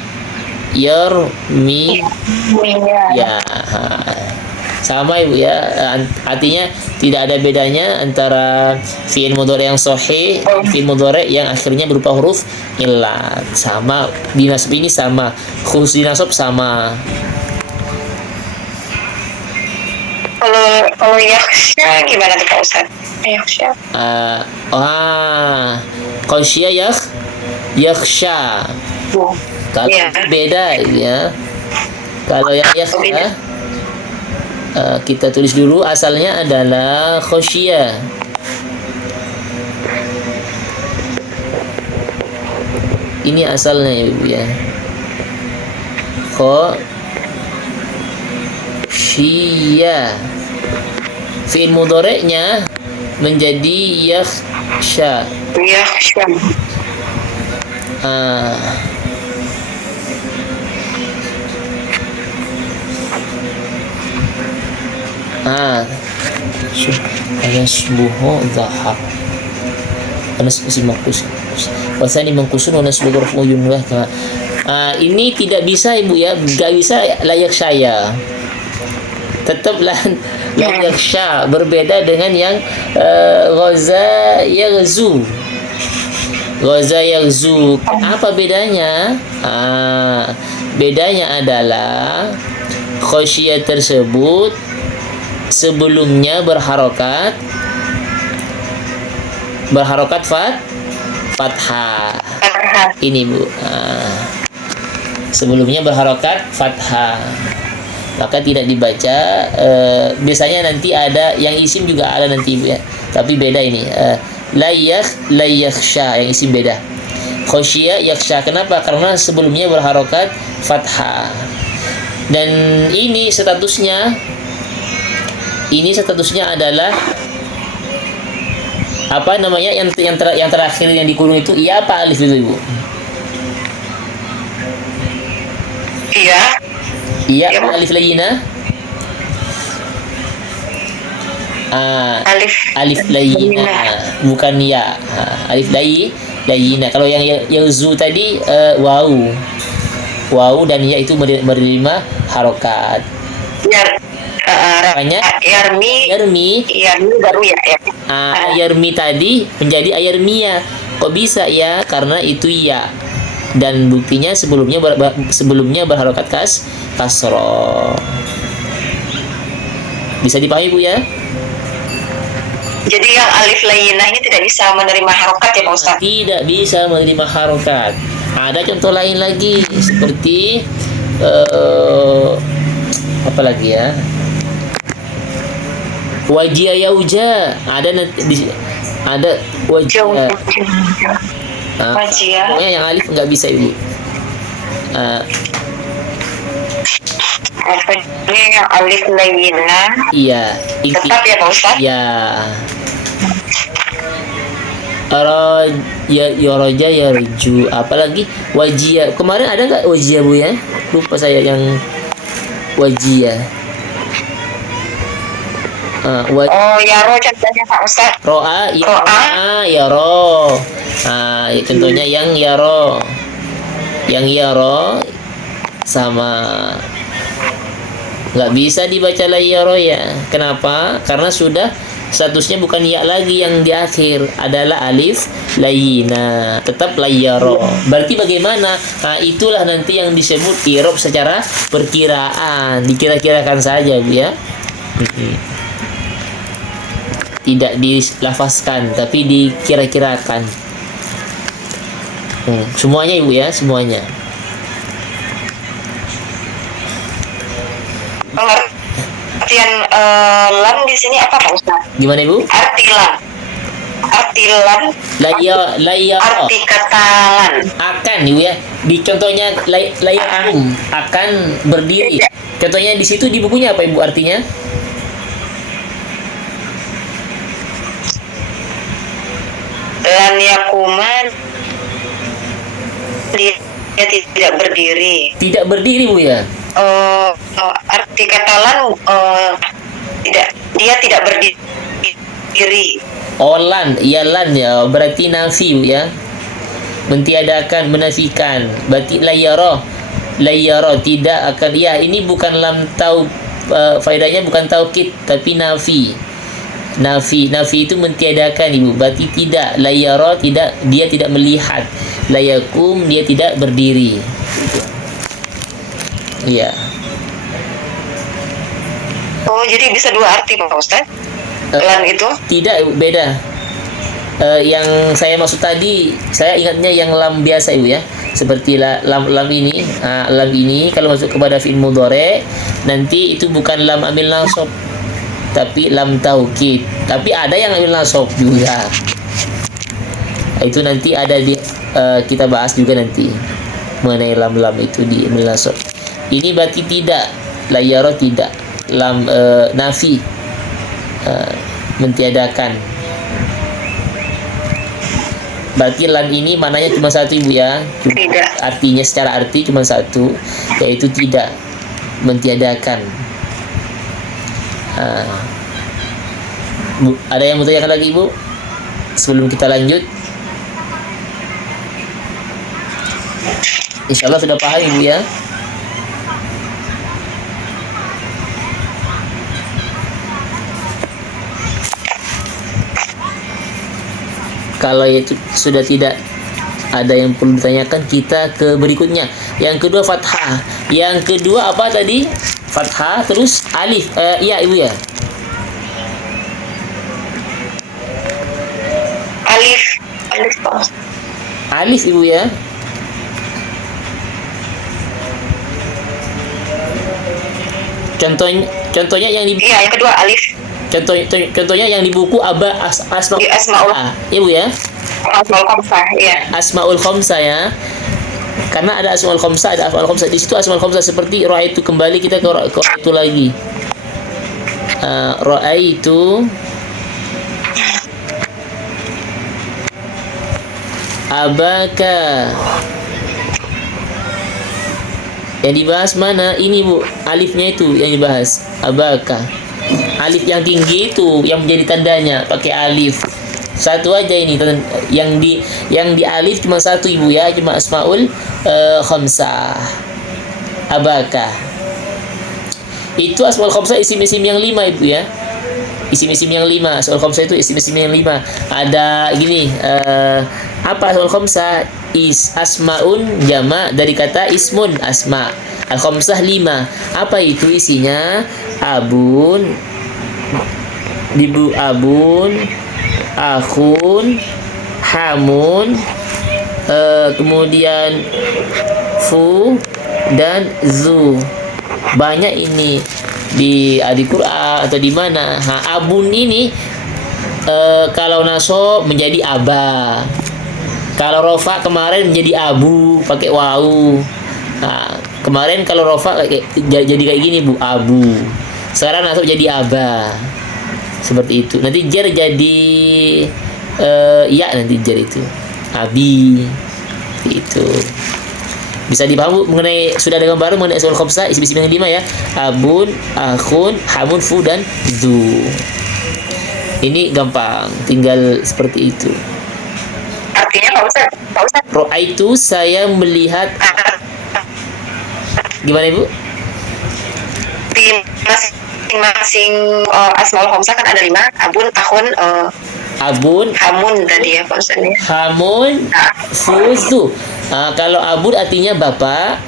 yarmi ya. Sama ibu ya, artinya tidak ada bedanya antara fi'il mudhari' yang sahih, fi'il mudhari' yang akhirnya berupa huruf ilat. Sama di nasab ini, sama khusus di nasab sama. Kalau yakhsha gimana tuh Pak Ustadz? Yakhsha. Qasyiyah yakhsha. Kalau Iya. beda ya. Kalau yang yakhsha kita tulis dulu, asalnya adalah khosyia. Ini asalnya ya Ibu ya. Khosyia. Fi'il mudhari'nya menjadi yakhsha. Yakhsha. Yasbuhu dhahab. Wasani mengkusun wanasbuhu raf'uyun wa kama. Ini tidak bisa Ibu ya, nggak bisa layak saya. Tetap layak syah, berbeda dengan yang ghaza yaghzu. Ghaza yaghzu. Apa bedanya? Bedanya adalah khosyiyah tersebut sebelumnya berharokat fathah. Ini Bu. Sebelumnya berharokat fathah, maka tidak dibaca. Biasanya nanti ada yang isim juga ada nanti Ibu ya, tapi beda ini. Layakhsha yang isim beda. Khosyiyah yakhsha. Kenapa? Karena sebelumnya berharokat fathah. Dan ini statusnya adalah apa namanya, yang terakhir yang dikurung itu iya apa alif itu Ibu? Iya. Iya apa alif layyinah? Alif layyinah, bukan ya. Alif layyinah. Kalau yang yazu tadi waw dan ya itu menerima harokat. Makanya yarmi baru ya. Yarmi tadi menjadi ayarmia. Kok bisa ya? Karena itu ya. Dan buktinya sebelumnya berharokat kasroh. Bisa dipahami Bu ya? Jadi yang alif layyinah ini tidak bisa menerima harokat ya Pak Ustaz? Tidak bisa menerima harokat. Ada contoh lain lagi seperti apa lagi ya? Wajia yauja, ada wajia. Pokoknya yang alif nggak bisa Ibu. Ini yang alif layyinah. Iya. Tetap ya Pak Ustaz? Iya. Yoroja yarju. Apalagi wajia. Kemarin ada nggak wajia Bu ya? Lupa saya yang wajia. Yaro contohnya Pak Ustaz. Ro'a, yaro. Contohnya yang yaro. Yang yaro sama nggak bisa dibaca la yaro ya. Kenapa? Karena sudah statusnya bukan ya lagi, yang di akhir adalah alif layyina, tetap la yaro. Berarti bagaimana? Itulah nanti yang disebut i'rab secara perkiraan, dikira-kirakan saja Bu ya. Tidak dilafazkan tapi dikira-kirakan. Semuanya Ibu ya, semuanya. Pengertian lam di sini apa Pak Ustaz? Gimana Ibu? Arti lam. Arti kata lan. Akan Ibu ya. Di contohnya layakum, akan berdiri. Contohnya di situ di bukunya apa Ibu artinya? Lan yakuman, dia tidak berdiri. Tidak berdiri Bu ya. Arti kata lan dia tidak berdiri. Lan, ya lan ya, berarti nafi Bu ya. Mentiadakan, menafikan. Berarti layaro tidak akan. Ya, ini bukan lam faedahnya bukan taukid tapi nafi. Nafi itu mentiadakan Ibu. Berarti tidak, layaro tidak, dia tidak melihat. Layakum, dia tidak berdiri. Iya. Jadi bisa dua arti Pak Ustaz? Lan itu? Tidak, beda. yang saya maksud tadi, saya ingatnya yang lam biasa Ibu ya. Seperti lam ini, lam ini kalau masuk kepada fi'il mudhari nanti itu bukan lam amil nasab, tapi lam taukid. Tapi ada yang amil nasab juga. Itu nanti ada di kita bahas juga nanti mengenai lam-lam itu di amil nasab. Ini berarti tidak, la yara tidak, lam nafi, mentiadakan. Berarti lam ini maknanya cuma satu Ibu ya. Tidak. Artinya secara arti cuma satu, yaitu tidak, mentiadakan. Ada yang mau tanyakan lagi Ibu? Sebelum kita lanjut. Insya Allah sudah paham Ibu ya. Kalau itu sudah tidak ada yang perlu ditanyakan, kita ke berikutnya. Yang kedua fathah. Yang kedua apa tadi? Fathah terus alif. Iya Ibu ya. Alif Pak. Alif Ibu ya. Contohnya yang di Iya, yang kedua alif. contohnya yang di buku Asmaul Di Asmaul. Ibu ya. Asmaul Khamsah, iya. Asmaul Khamsah ya. Karena ada Asmaul Khamsah, ada Asmaul Khamsah. Di situ Asmaul Khamsah seperti ra'aitu, kembali kita ke ra'aitu lagi. Ra'aitu abaka. Yang dibahas mana? Ini Bu, alifnya itu yang dibahas. Abaka. Alif yang tinggi itu yang menjadi tandanya, pakai alif. Satu aja ini yang di alif cuma satu Ibu ya, cuma Asmaul Khamsah. Abaka. Itu Asmaul Khamsah isim-isim yang 5 Ibu ya. Isim-isim yang 5. Asmaul Khamsah itu isim-isim yang 5. Ada gini, apa Asmaul Khamsah? Asmaun jama' dari kata ismun, asma. Al khamsah 5. Apa itu isinya? Abun, akhun, hamun, kemudian fu dan zu. Banyak ini di Al-Qur'an atau di mana. Abun ini kalau naso menjadi aba. Kalau rofa kemarin menjadi abu pakai wawu. Nah, kemarin kalau rofa jadi kayak gini Bu, abu. Sekarang nasab jadi aba. Seperti itu. Nanti jar jadi ya, nanti jar itu abi. Itu bisa dipahami mengenai, sudah ada gambaran mengenai Asmaul Khamsah isim-isim yang 5 ya. Abun, akhun, hamun, fu dan zu. Ini gampang, tinggal seperti itu. Artinya Pak Ustaz. Ra'aitu, saya melihat. Gimana Ibu? Di masing-masing Asmaul Khamsah kan ada 5. Abun, akhun, Abun, hamun tadi ya Pak Ustaz ya. hamun, fuzu. Kalau abun artinya bapak.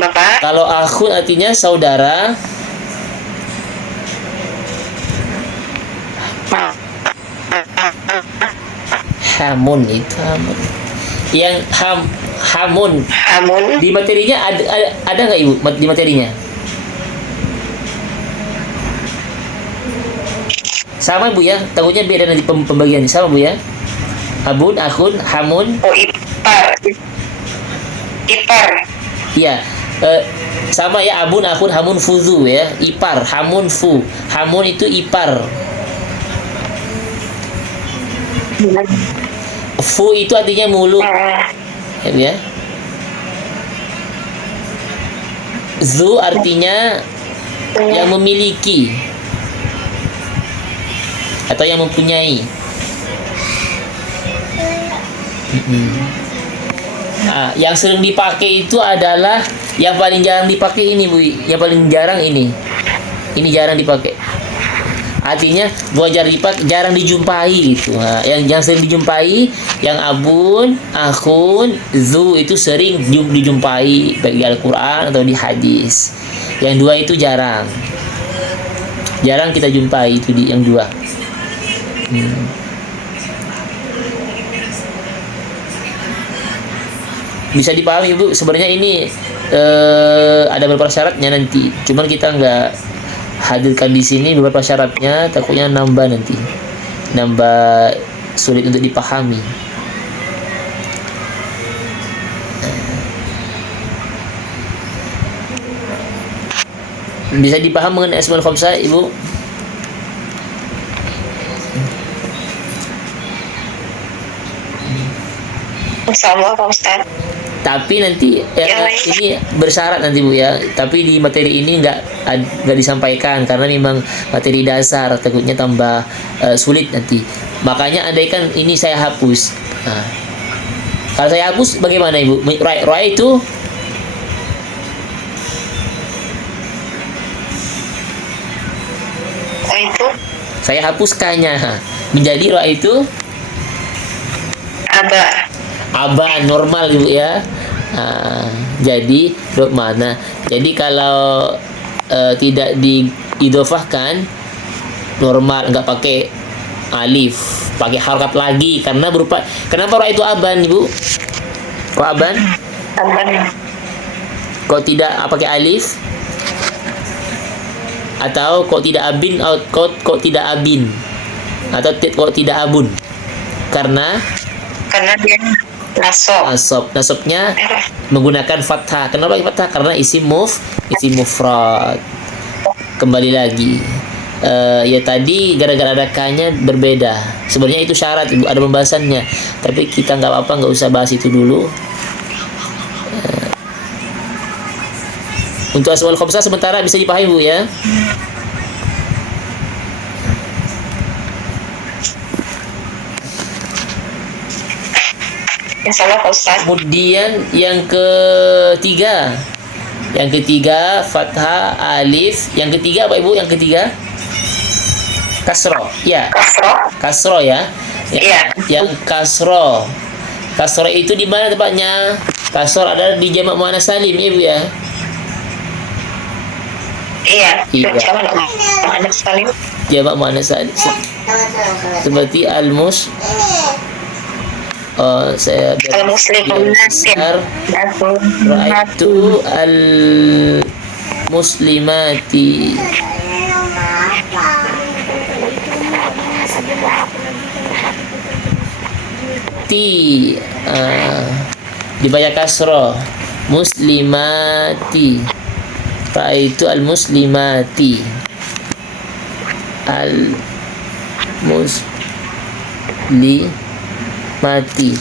Bapak. Kalau akhun artinya saudara. Hamun itu hamun. Yang hamun di materinya ada nggak Ibu di materinya? Sama Bu ya, takutnya beda nanti pembagiannya. Sama Bu ya. Abun, akhun, hamun. Oh, ipar. Iya. Sama ya, abun, akhun, hamun, fuzu ya. Ipar, hamun, fu. Hamun itu ipar. Fu itu artinya mulut. Ya. Zu artinya yang memiliki atau yang mempunyai. Yang sering dipakai itu adalah, yang paling jarang dipakai ini Bu, yang paling jarang ini jarang dipakai. Artinya jarang dijumpai gitu. Yang sering dijumpai yang abun, akhun, zu itu sering dijumpai baik di Al-Qur'an atau di hadis. Yang 2 itu jarang kita jumpai itu yang 2. Bisa dipahami Bu, sebenarnya ini ada beberapa syaratnya nanti. Cuman kita nggak hadirkan di sini beberapa syaratnya, takutnya nambah nanti. Nambah sulit untuk dipahami. Bisa dipaham mengenai Asmaul Khamsah, Ibu? Insyaallah Pak Ustaz. Tapi nanti Ya, ini bersyarat nanti Bu ya. Tapi di materi ini nggak disampaikan karena memang materi dasar, takutnya tambah sulit nanti. Makanya andaikan ini saya hapus. Nah, kalau saya hapus bagaimana Ibu? Roy itu Itu saya hapuskannya menjadi roy itu aba. aban normal Ibu ya. Jadi dok mana? Jadi kalau tidak diidofahkan normal, nggak pakai alif, pakai harokat lagi karena berupa. Kenapa roh itu aban Ibu? Kok aban? Aban. Kok tidak pakai alif? Atau kok tidak abin? Kok tidak abin? Atau kok tidak abun? Karena Dia nasab. Nasabnya menggunakan fathah. Kenapa pakai fathah? Karena isim mufrad. Kembali lagi. Ya tadi gara-gara ada kanya berbeda. Sebenarnya itu syarat Ibu, ada pembahasannya. Tapi kita nggak apa-apa, nggak usah bahas itu dulu. Untuk Asmaul Khamsah sementara bisa dipahami Bu ya. Insyaallah Pak Ustaz. Kemudian yang ketiga fathah alif. Yang ketiga apa Ibu? Yang ketiga kasroh. Ya, kasroh ya. Iya. Yang kasroh. Kasroh itu di mana tempatnya? Kasroh ada di jamak muannats salim Ibu ya. Iya. Iya. Anak salim. Jamak muannats salim. Seperti saya Al-muslimun besar ra'aitu al-muslimati. Dibaca kasroh muslimati, ra'aitu al-muslimati, mati.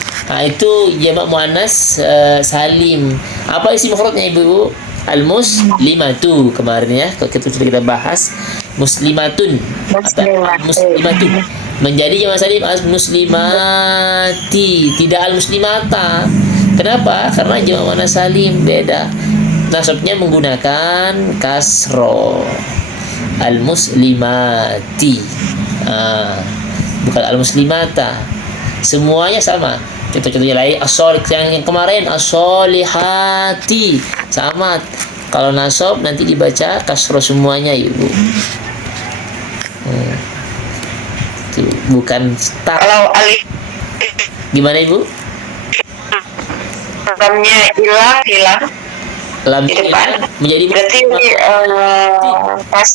Itu jamak muannas salim. Apa isi mufradnya Ibu? Al-muslimatu kemarin ya, kita sudah kita bahas muslimatun atau muslimatun menjadi jamak salim al-muslimati, tidak al-muslimata. Kenapa? Karena jamak muannas salim beda. Nasabnya menggunakan kasro. Al-muslimati. Bukan al-muslimata. Semuanya sama. Contoh-contohnya lain yang kemarin as-solihati sama. Kalau nasab nanti dibaca kasroh semuanya Ibu. Itu bukan start. Kalau alif Gimana Ibu? lamnya hilang Lam di depan. menjadi Berarti pas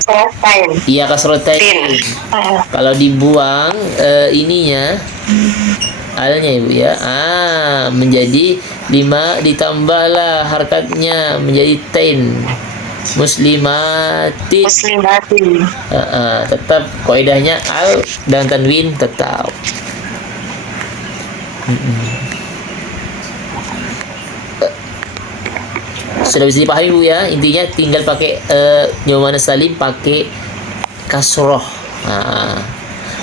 selesai. iya kasrotain. Kalau dibuang ininya alnya Ibu ya. Menjadi 5 ditambahlah harkatnya menjadi tain. Muslimatin. Tetap kaidahnya al dan tanwin tetap. Sudah bisa dipahami Bu ya. Intinya tinggal pakai jamak muannas salim pakai kasroh.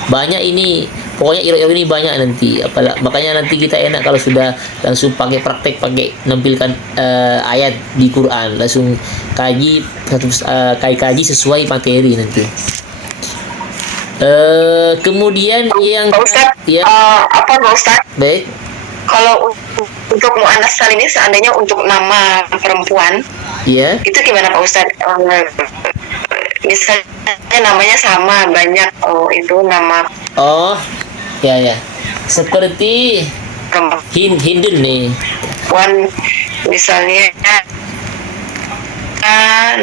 Banyak ini, pokoknya iro-iro ini banyak nanti. Makanya nanti kita enak kalau sudah langsung pakai praktek, pakai nampilkan ayat di Quran, langsung kaji kaji sesuai materi nanti. Kemudian yang Pak Ustaz, ya apa Pak Ustaz? baik. Kalau untuk mu'annas salim ini seandainya untuk nama perempuan, Ya. itu gimana Pak Ustaz? Misalnya namanya sama banyak. Oh itu nama Oh, ya. Seperti Hindun nih. perempuan misalnya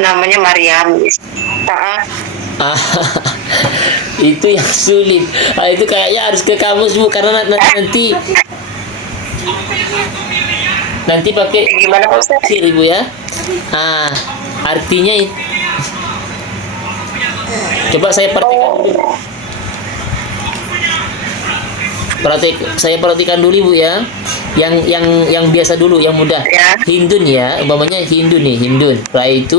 namanya Maryam. Ah, itu yang sulit. Itu kayaknya harus ke kamus Bu, karena nanti pakai Gimana Pak Ustaz? sir Ibu ya. Artinya coba saya perhatikan dulu. Saya perhatikan dulu Ibu ya. Yang biasa dulu, yang mudah. Ya. Hindun ya, umpamanya Hindun nih, Hindun. Setelah itu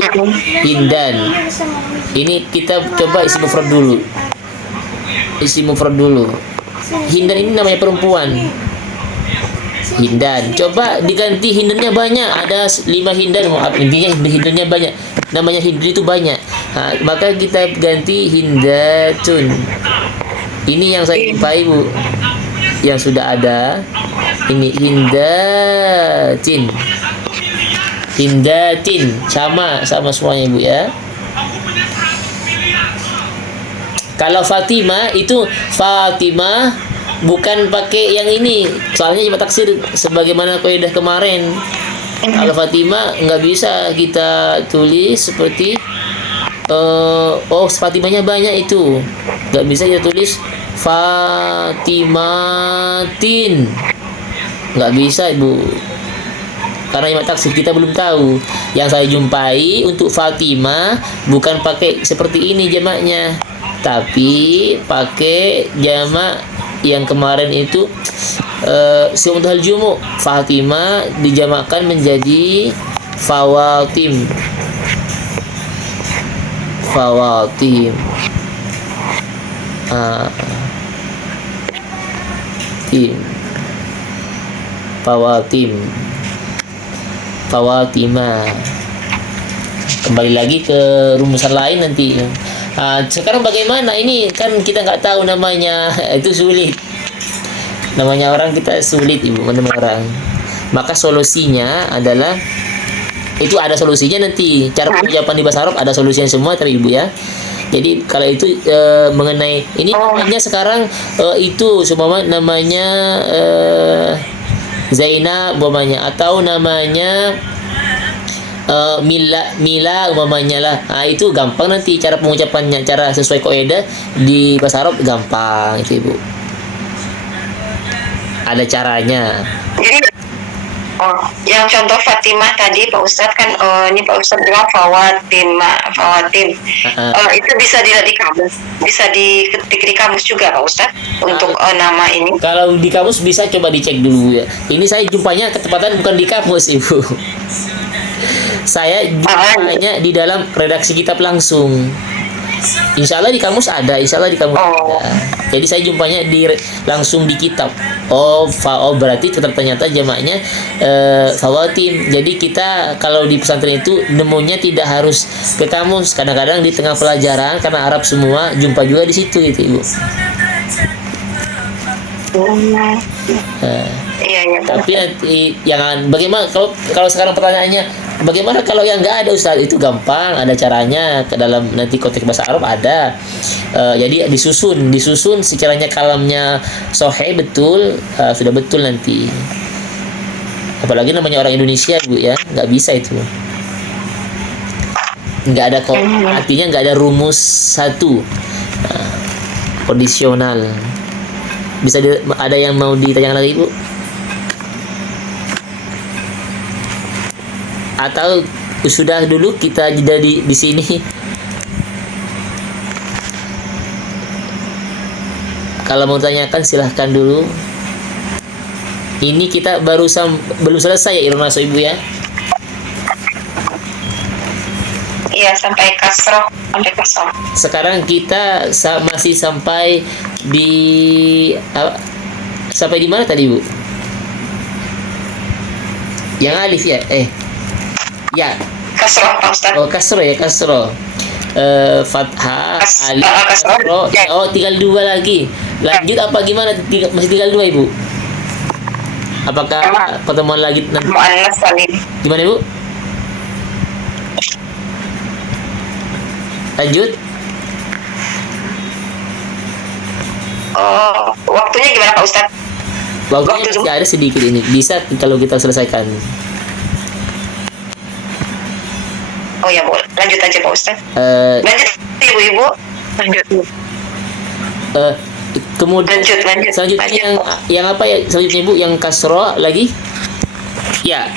Hindan. Ini kita coba isi mufrad dulu. Hindan ini namanya perempuan. Hindan. Coba diganti Hindunnya banyak. Ada 5 Hindan. Intinya Hindunnya banyak. Namanya Hindun itu banyak. Maka kita ganti Hindatun. Ini yang saya jumpai Bu. Yang sudah ada. Ini Hindatin. Sama semuanya Bu ya. Kalau Fatimah itu Fatimah bukan pakai yang ini. Soalnya cuma taksir sebagaimana kaidah kemarin. Kalau Fatimah nggak bisa kita tulis seperti Fatimahnya banyak itu. Nggak bisa kita tulis Fatimatin. Nggak bisa Ibu. Karena cuma taksir kita belum tahu. Yang saya jumpai untuk Fatimah bukan pakai seperti ini jamaknya, tapi pakai jamak yang kemarin itu Siumatuhal Jumu. Fatimah dijamakkan menjadi Fawatim. Fawatimah. Kembali lagi ke rumusan lain nanti. Sekarang bagaimana ini, kan kita nggak tahu namanya. Itu sulit, namanya orang kita sulit Ibu menemukan orang. Maka solusinya adalah, itu ada solusinya nanti, cara pengucapan di bahasa Arab ada solusinya semua tapi Ibu ya. Jadi kalau itu mengenai ini namanya sekarang itu semua namanya Zainab umpamanya, atau namanya Mila umpamanya lah. Itu gampang nanti cara pengucapannya, cara sesuai kaidah di bahasa Arab gampang itu Ibu. Ada caranya. Jadi yang contoh Fatimah tadi Pak Ustadz kan, ini Pak Ustadz bilang Fawatim. Itu bisa dilihat di kamus, bisa diketik di kamus juga Pak Ustadz untuk nama ini. Kalau di kamus bisa coba dicek dulu ya. Ini saya jumpanya ketepatan bukan di kamus Ibu. Saya jumpanya di dalam redaksi kitab langsung. Insya Allah di kamus ada. Jadi saya jumpanya langsung di kitab. Berarti ternyata jamaknya Fawatim. Jadi kita kalau di pesantren itu nemunya tidak harus ke kamus. Kadang-kadang di tengah pelajaran karena Arab semua jumpa juga di situ gitu Ibu. Iya. Tapi yang bagaimana kalau sekarang pertanyaannya bagaimana kalau yang nggak ada Ustaz? Itu gampang, ada caranya ke dalam nanti konteks bahasa Arab ada. Jadi disusun sekiranya kalamnya sahih betul, sudah betul nanti. Apalagi namanya orang Indonesia Bu ya, nggak bisa itu. Nggak ada artinya nggak ada rumus satu. Kondisional. Bisa ada yang mau ditanyakan lagi Bu? Atau sudah dulu kita jeda di sini? Kalau mau tanyakan silahkan dulu. Ini kita belum selesai ya Irma Ibu ya? Iya, sampai kasroh. Sekarang kita masih sampai di mana tadi Bu? Yang alif ya? Ya. Kasroh Pak Ustadz. Kasroh. Fathah, alif, kasroh. Tinggal 2 lagi. Lanjut apa gimana? Masih tinggal 2 Ibu? Apakah pertemuan lagi nanti? Mu'annas salim. Gimana Ibu? Lanjut. Waktunya gimana Pak Ustadz? Waktunya masih ada sedikit ini. Bisa kalau kita selesaikan. Oh ya, boleh. Lanjut aja Pak Ustadz. Lanjut ibu-ibu. Lanjut. Kemudian Lanjut. selanjutnya yang apa ya? Selanjutnya Ibu yang kasro lagi? Ya.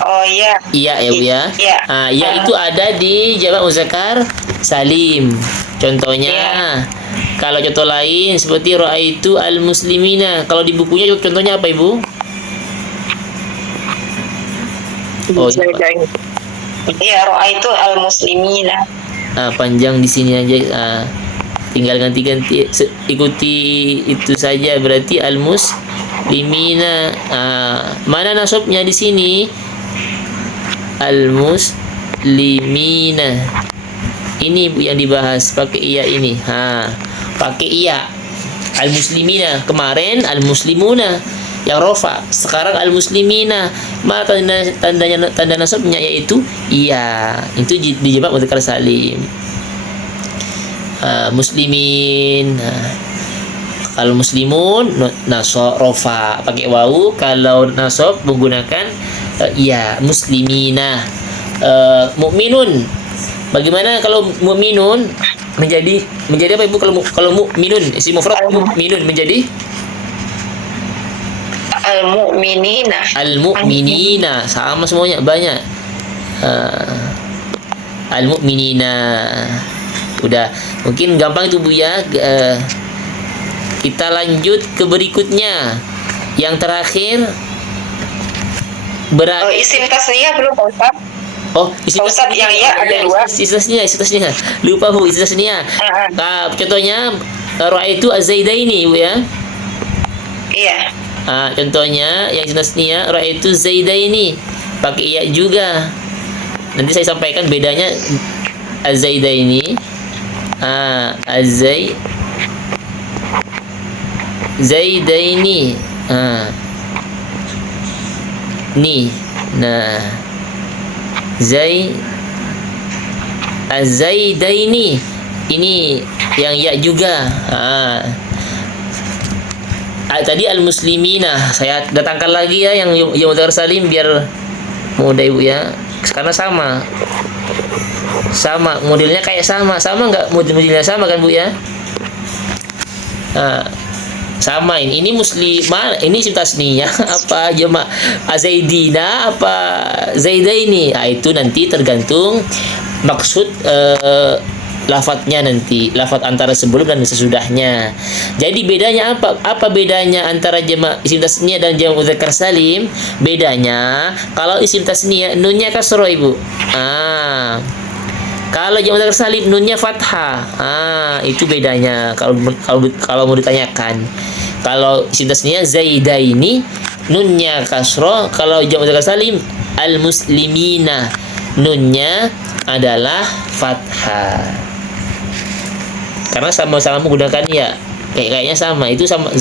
Oh iya. Iya ya Bu ya. Iya. Ya itu ada di jamak muzakkar salim. Contohnya kalau contoh lain seperti raaitu al-muslimina. Kalau di bukunya contohnya apa Ibu? Oh, iya, raaitu al-muslimina. Panjang di sini aja. Tinggal ganti-ganti ikuti itu saja, berarti al-muslimina. Mana nasabnya di sini? Al-muslimina. Ini Bu yang dibahas pakai iya ini. Pakai iya. Al-muslimina. Kemarin al-muslimuna yang rofa, sekarang al-muslimina. Maka tanda nasabnya yaitu iya. Itu di jamak mudzakkar salim. Muslimin. Kalau muslimun nasab rofa pakai wawu, kalau nasab menggunakan iya, muslimina. Mukminun. Bagaimana kalau mukminun menjadi apa Ibu? Kalau mukminun isim mufrad mukminun menjadi Al-mu'minina. Sama semuanya, banyak. Al-mu'minina. Udah, mungkin gampang itu Bu ya. Kita lanjut ke berikutnya. Yang terakhir berarti isim tasniyah belum Pak Ustadz? isim Ustadz yang iya ada dua. Isim tasniyah. Lupa Bu, isim tasniyah. Contohnya raaitu az-zaidaini Bu ya. Iya. Contohnya yang jenisnya raaitu zaidaini pakai iya juga. Nanti saya sampaikan bedanya az-zaidaini. Zaidaini. Az-zaidaini. Ini yang ya juga. Tadi al-muslimina. Saya datangkan lagi ya yang mudzakkar salim biar mudah Ibu ya. Karena sama modelnya kayak sama nggak? Modelnya sama kan Bu ya? Samain. Ini muslimah, ini isim tasniyah apa jamak azaidina apa zaidaini. Itu nanti tergantung maksud lafadznya, nanti lafadz antara sebelum dan sesudahnya. Jadi bedanya apa? Apa bedanya antara jamak isim tasniyah dan jamak mudzakkar salim? Bedanya kalau isim tasniyah nunnya kasroh Ibu. Kalau jamak mudzakkar salim nunnya fathah. Itu bedanya kalau mau ditanyakan. Kalau isim tasniyah zaidaini nunnya kasroh, kalau jamak mudzakkar salim al-muslimina nunnya adalah fathah. Karena sama-sama menggunakan ya. Kayaknya sama. Itu sama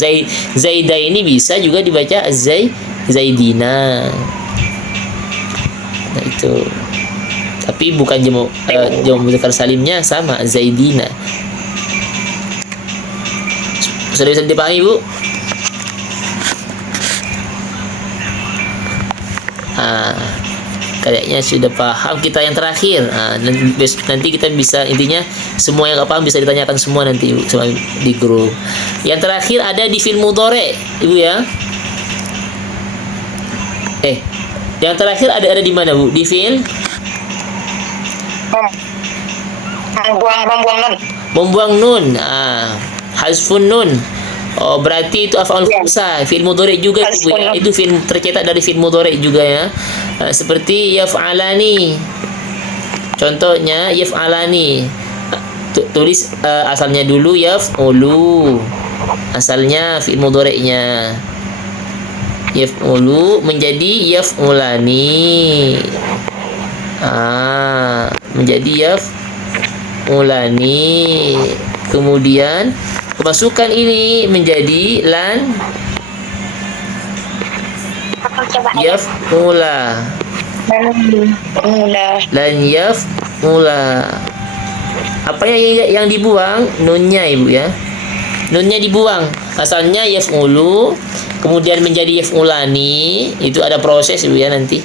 zaidaini bisa juga dibaca zaidina. Nah itu. Tapi bukan jamak mudzakkar salimnya sama zaidina. Sudah bisa dipahami Bu? Kayaknya sudah paham kita yang terakhir. Nanti kita bisa, intinya semua yang nggak paham bisa ditanyakan semua nanti Ibu, sama di grup. Yang terakhir ada di fi'il mudhari Ibu ya. Yang terakhir ada di mana Bu? Di fi'il membuang nun. Hazfun nun. Berarti itu af'al khamsah, fi'il mudhari juga Ibu ya. Itu fi'il tercetak dari fi'il mudhari juga ya. Seperti yaf'alani. Contohnya yaf'alani. Tulis asalnya dulu yaf'ulu. Asalnya fi'il mudhari'nya. Yaf'ulu menjadi yaf'ulani. Menjadi yaf'ulani. Kemudian kemasukan ini menjadi lan yaf'ula. Lan yaf'ula. Apa yang dibuang? Nunnya Ibu ya. Nunnya dibuang. Asalnya yaf'ulu, kemudian menjadi yaf'ulani, itu ada proses Ibu ya nanti.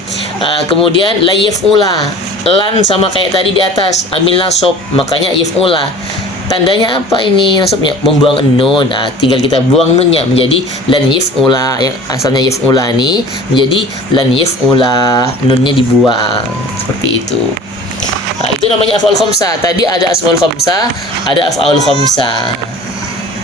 Kemudian la yaf'ula, lan sama kayak tadi di atas, ambil nasab, makanya yaf'ula. Tandanya apa ini nasabnya? Membuang nun. Nah, tinggal kita buang nunnya menjadi lan yaf'ula, yang asalnya yaf'ulani menjadi lan yaf'ula, nunnya dibuang. Seperti itu. Nah, itu namanya af'al khamsah. Tadi ada asmaul khamsah, ada af'al khamsah.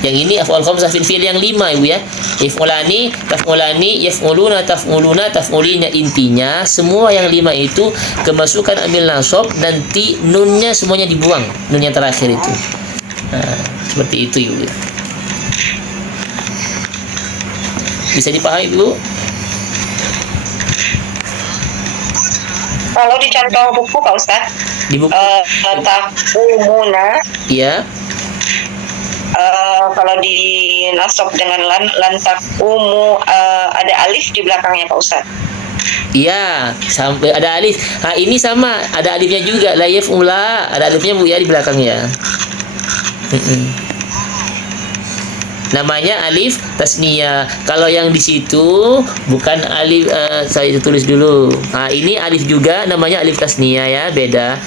Yang ini af'al khamsah fil fi'il yang 5 Ibu ya. Yaf'ulani, taf'ulani, yaf'uluna, taf'uluna, taf'ulina. Intinya semua yang 5 itu kemasukan ambil nasab, nanti nunnya semuanya dibuang. Nun yang terakhir itu. Nah, seperti itu Ibu. Bisa dipahami Ibu? Kalau di contoh buku Pak Ustaz, Di buku. takumuna, Iya. kalau di nasab dengan lan takumu, ada alif di belakangnya Pak Ustaz. Iya, sampai ada alif. Nah, ini sama, ada alifnya juga. La yaf'ula, ada alifnya Bu ya di belakangnya. Namanya alif tasniyah. Kalau yang di situ bukan alif, saya tulis dulu. Nah, ini alif juga, namanya alif tasniyah ya, beda.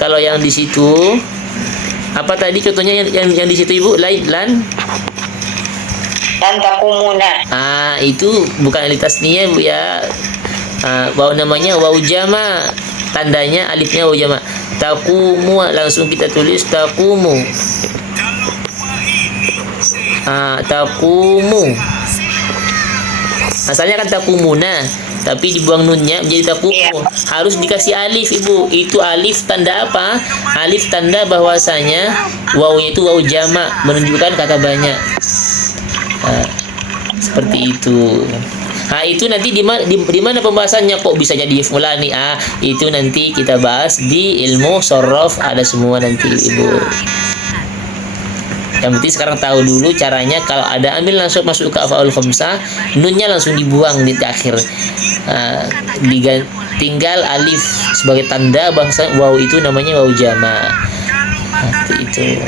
Kalau yang di situ apa tadi contohnya yang di situ Ibu? Lan Takumuna. itu bukan alif tasniyah Bu ya. Waw namanya waw jama. Tandanya alifnya waw jama. Takumu, langsung kita tulis takumu. Takumu. Asalnya kan takumuna, tapi dibuang nunnya menjadi takumu. Harus dikasih alif Ibu. Itu alif tanda apa? Alif tanda bahwasanya wawnya itu waw jama, menunjukkan kata banyak. Seperti itu. Itu nanti di mana pembahasannya kok bisa jadi yaf'ulani? Itu nanti kita bahas di ilmu sorof, ada semua nanti Ibu. Yang penting sekarang tahu dulu caranya. Kalau ada ambil langsung masuk ke af'al khamsah, nunnya langsung dibuang di akhir. Tinggal alif sebagai tanda bahasa waw itu namanya waw jama. Itu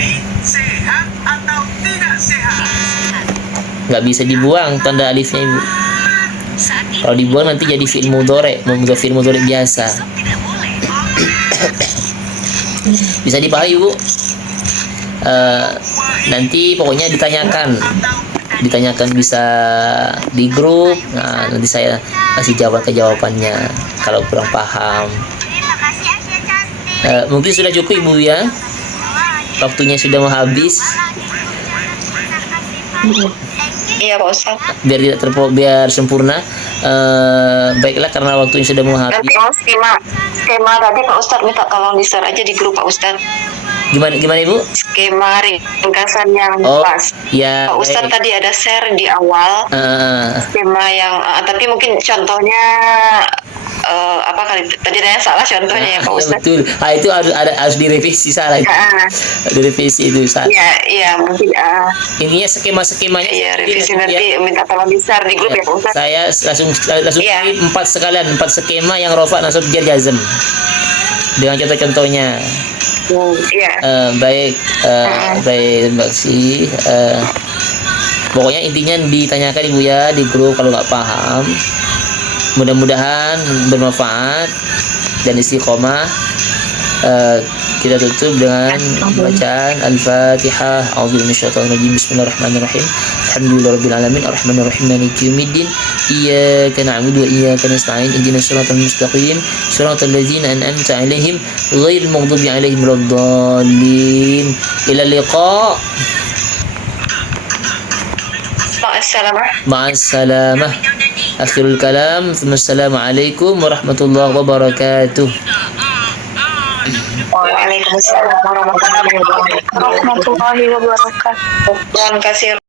nggak bisa dibuang tanda alifnya Ibu. Kalau dibuang nanti jadi fi'il mudhari', fi'il mudhari' biasa. Bisa dipahami Ibu? Nanti pokoknya ditanyakan bisa di grup. Nanti saya kasih jawabannya kalau kurang paham. Mungkin sudah cukup Ibu ya, waktunya sudah mau habis. Iya Pak Ustaz. Biar sempurna. Baiklah, karena waktunya sudah mau habis. Nanti skema tadi Pak Ustaz minta tolong di-share aja di grup Pak Ustaz. Gimana Ibu? Skema ringkasan yang pas. Ya. Pak Ustaz tadi ada share di awal. Skema yang tapi mungkin contohnya apa kali tadi ada yang salah contohnya ya Pak Ustaz. Betul. Itu harus direvisi, salah. Direvisi itu salah. Iya mungkin. Intinya skemanya. Iya, revisi nanti minta tolong di-share di grup ya Pak Ustaz. Saya langsung 4 skema yang rofa nasab jar jazm dengan contoh-contohnya. Baik, Mbak Si. Pokoknya intinya ditanyakan Ibu ya di grup kalau nggak paham. Mudah-mudahan bermanfaat dan istiqomah. Kita tutup dengan bacaan Al-Fatihah. A'udzubillahi minasyaitonir rajim. Bismillahirrahmanirrahim. Alhamdulillahirabbil alamin arrahmanir rahim maliki yaumiddin. Iyyaka na'budu wa iyyaka nasta'in. Ihdinas siratal mustaqim. Siratal ladzina an'amta 'alaihim ghairil maghdubi 'alaihim waladdallin. Ila liqa. Ma'assalamah. Akhirul kalam. Assalamualaikum warahmatullahi wabarakatuh. Waalaikumsalam warahmatullahi wabarakatuh. Terima kasih.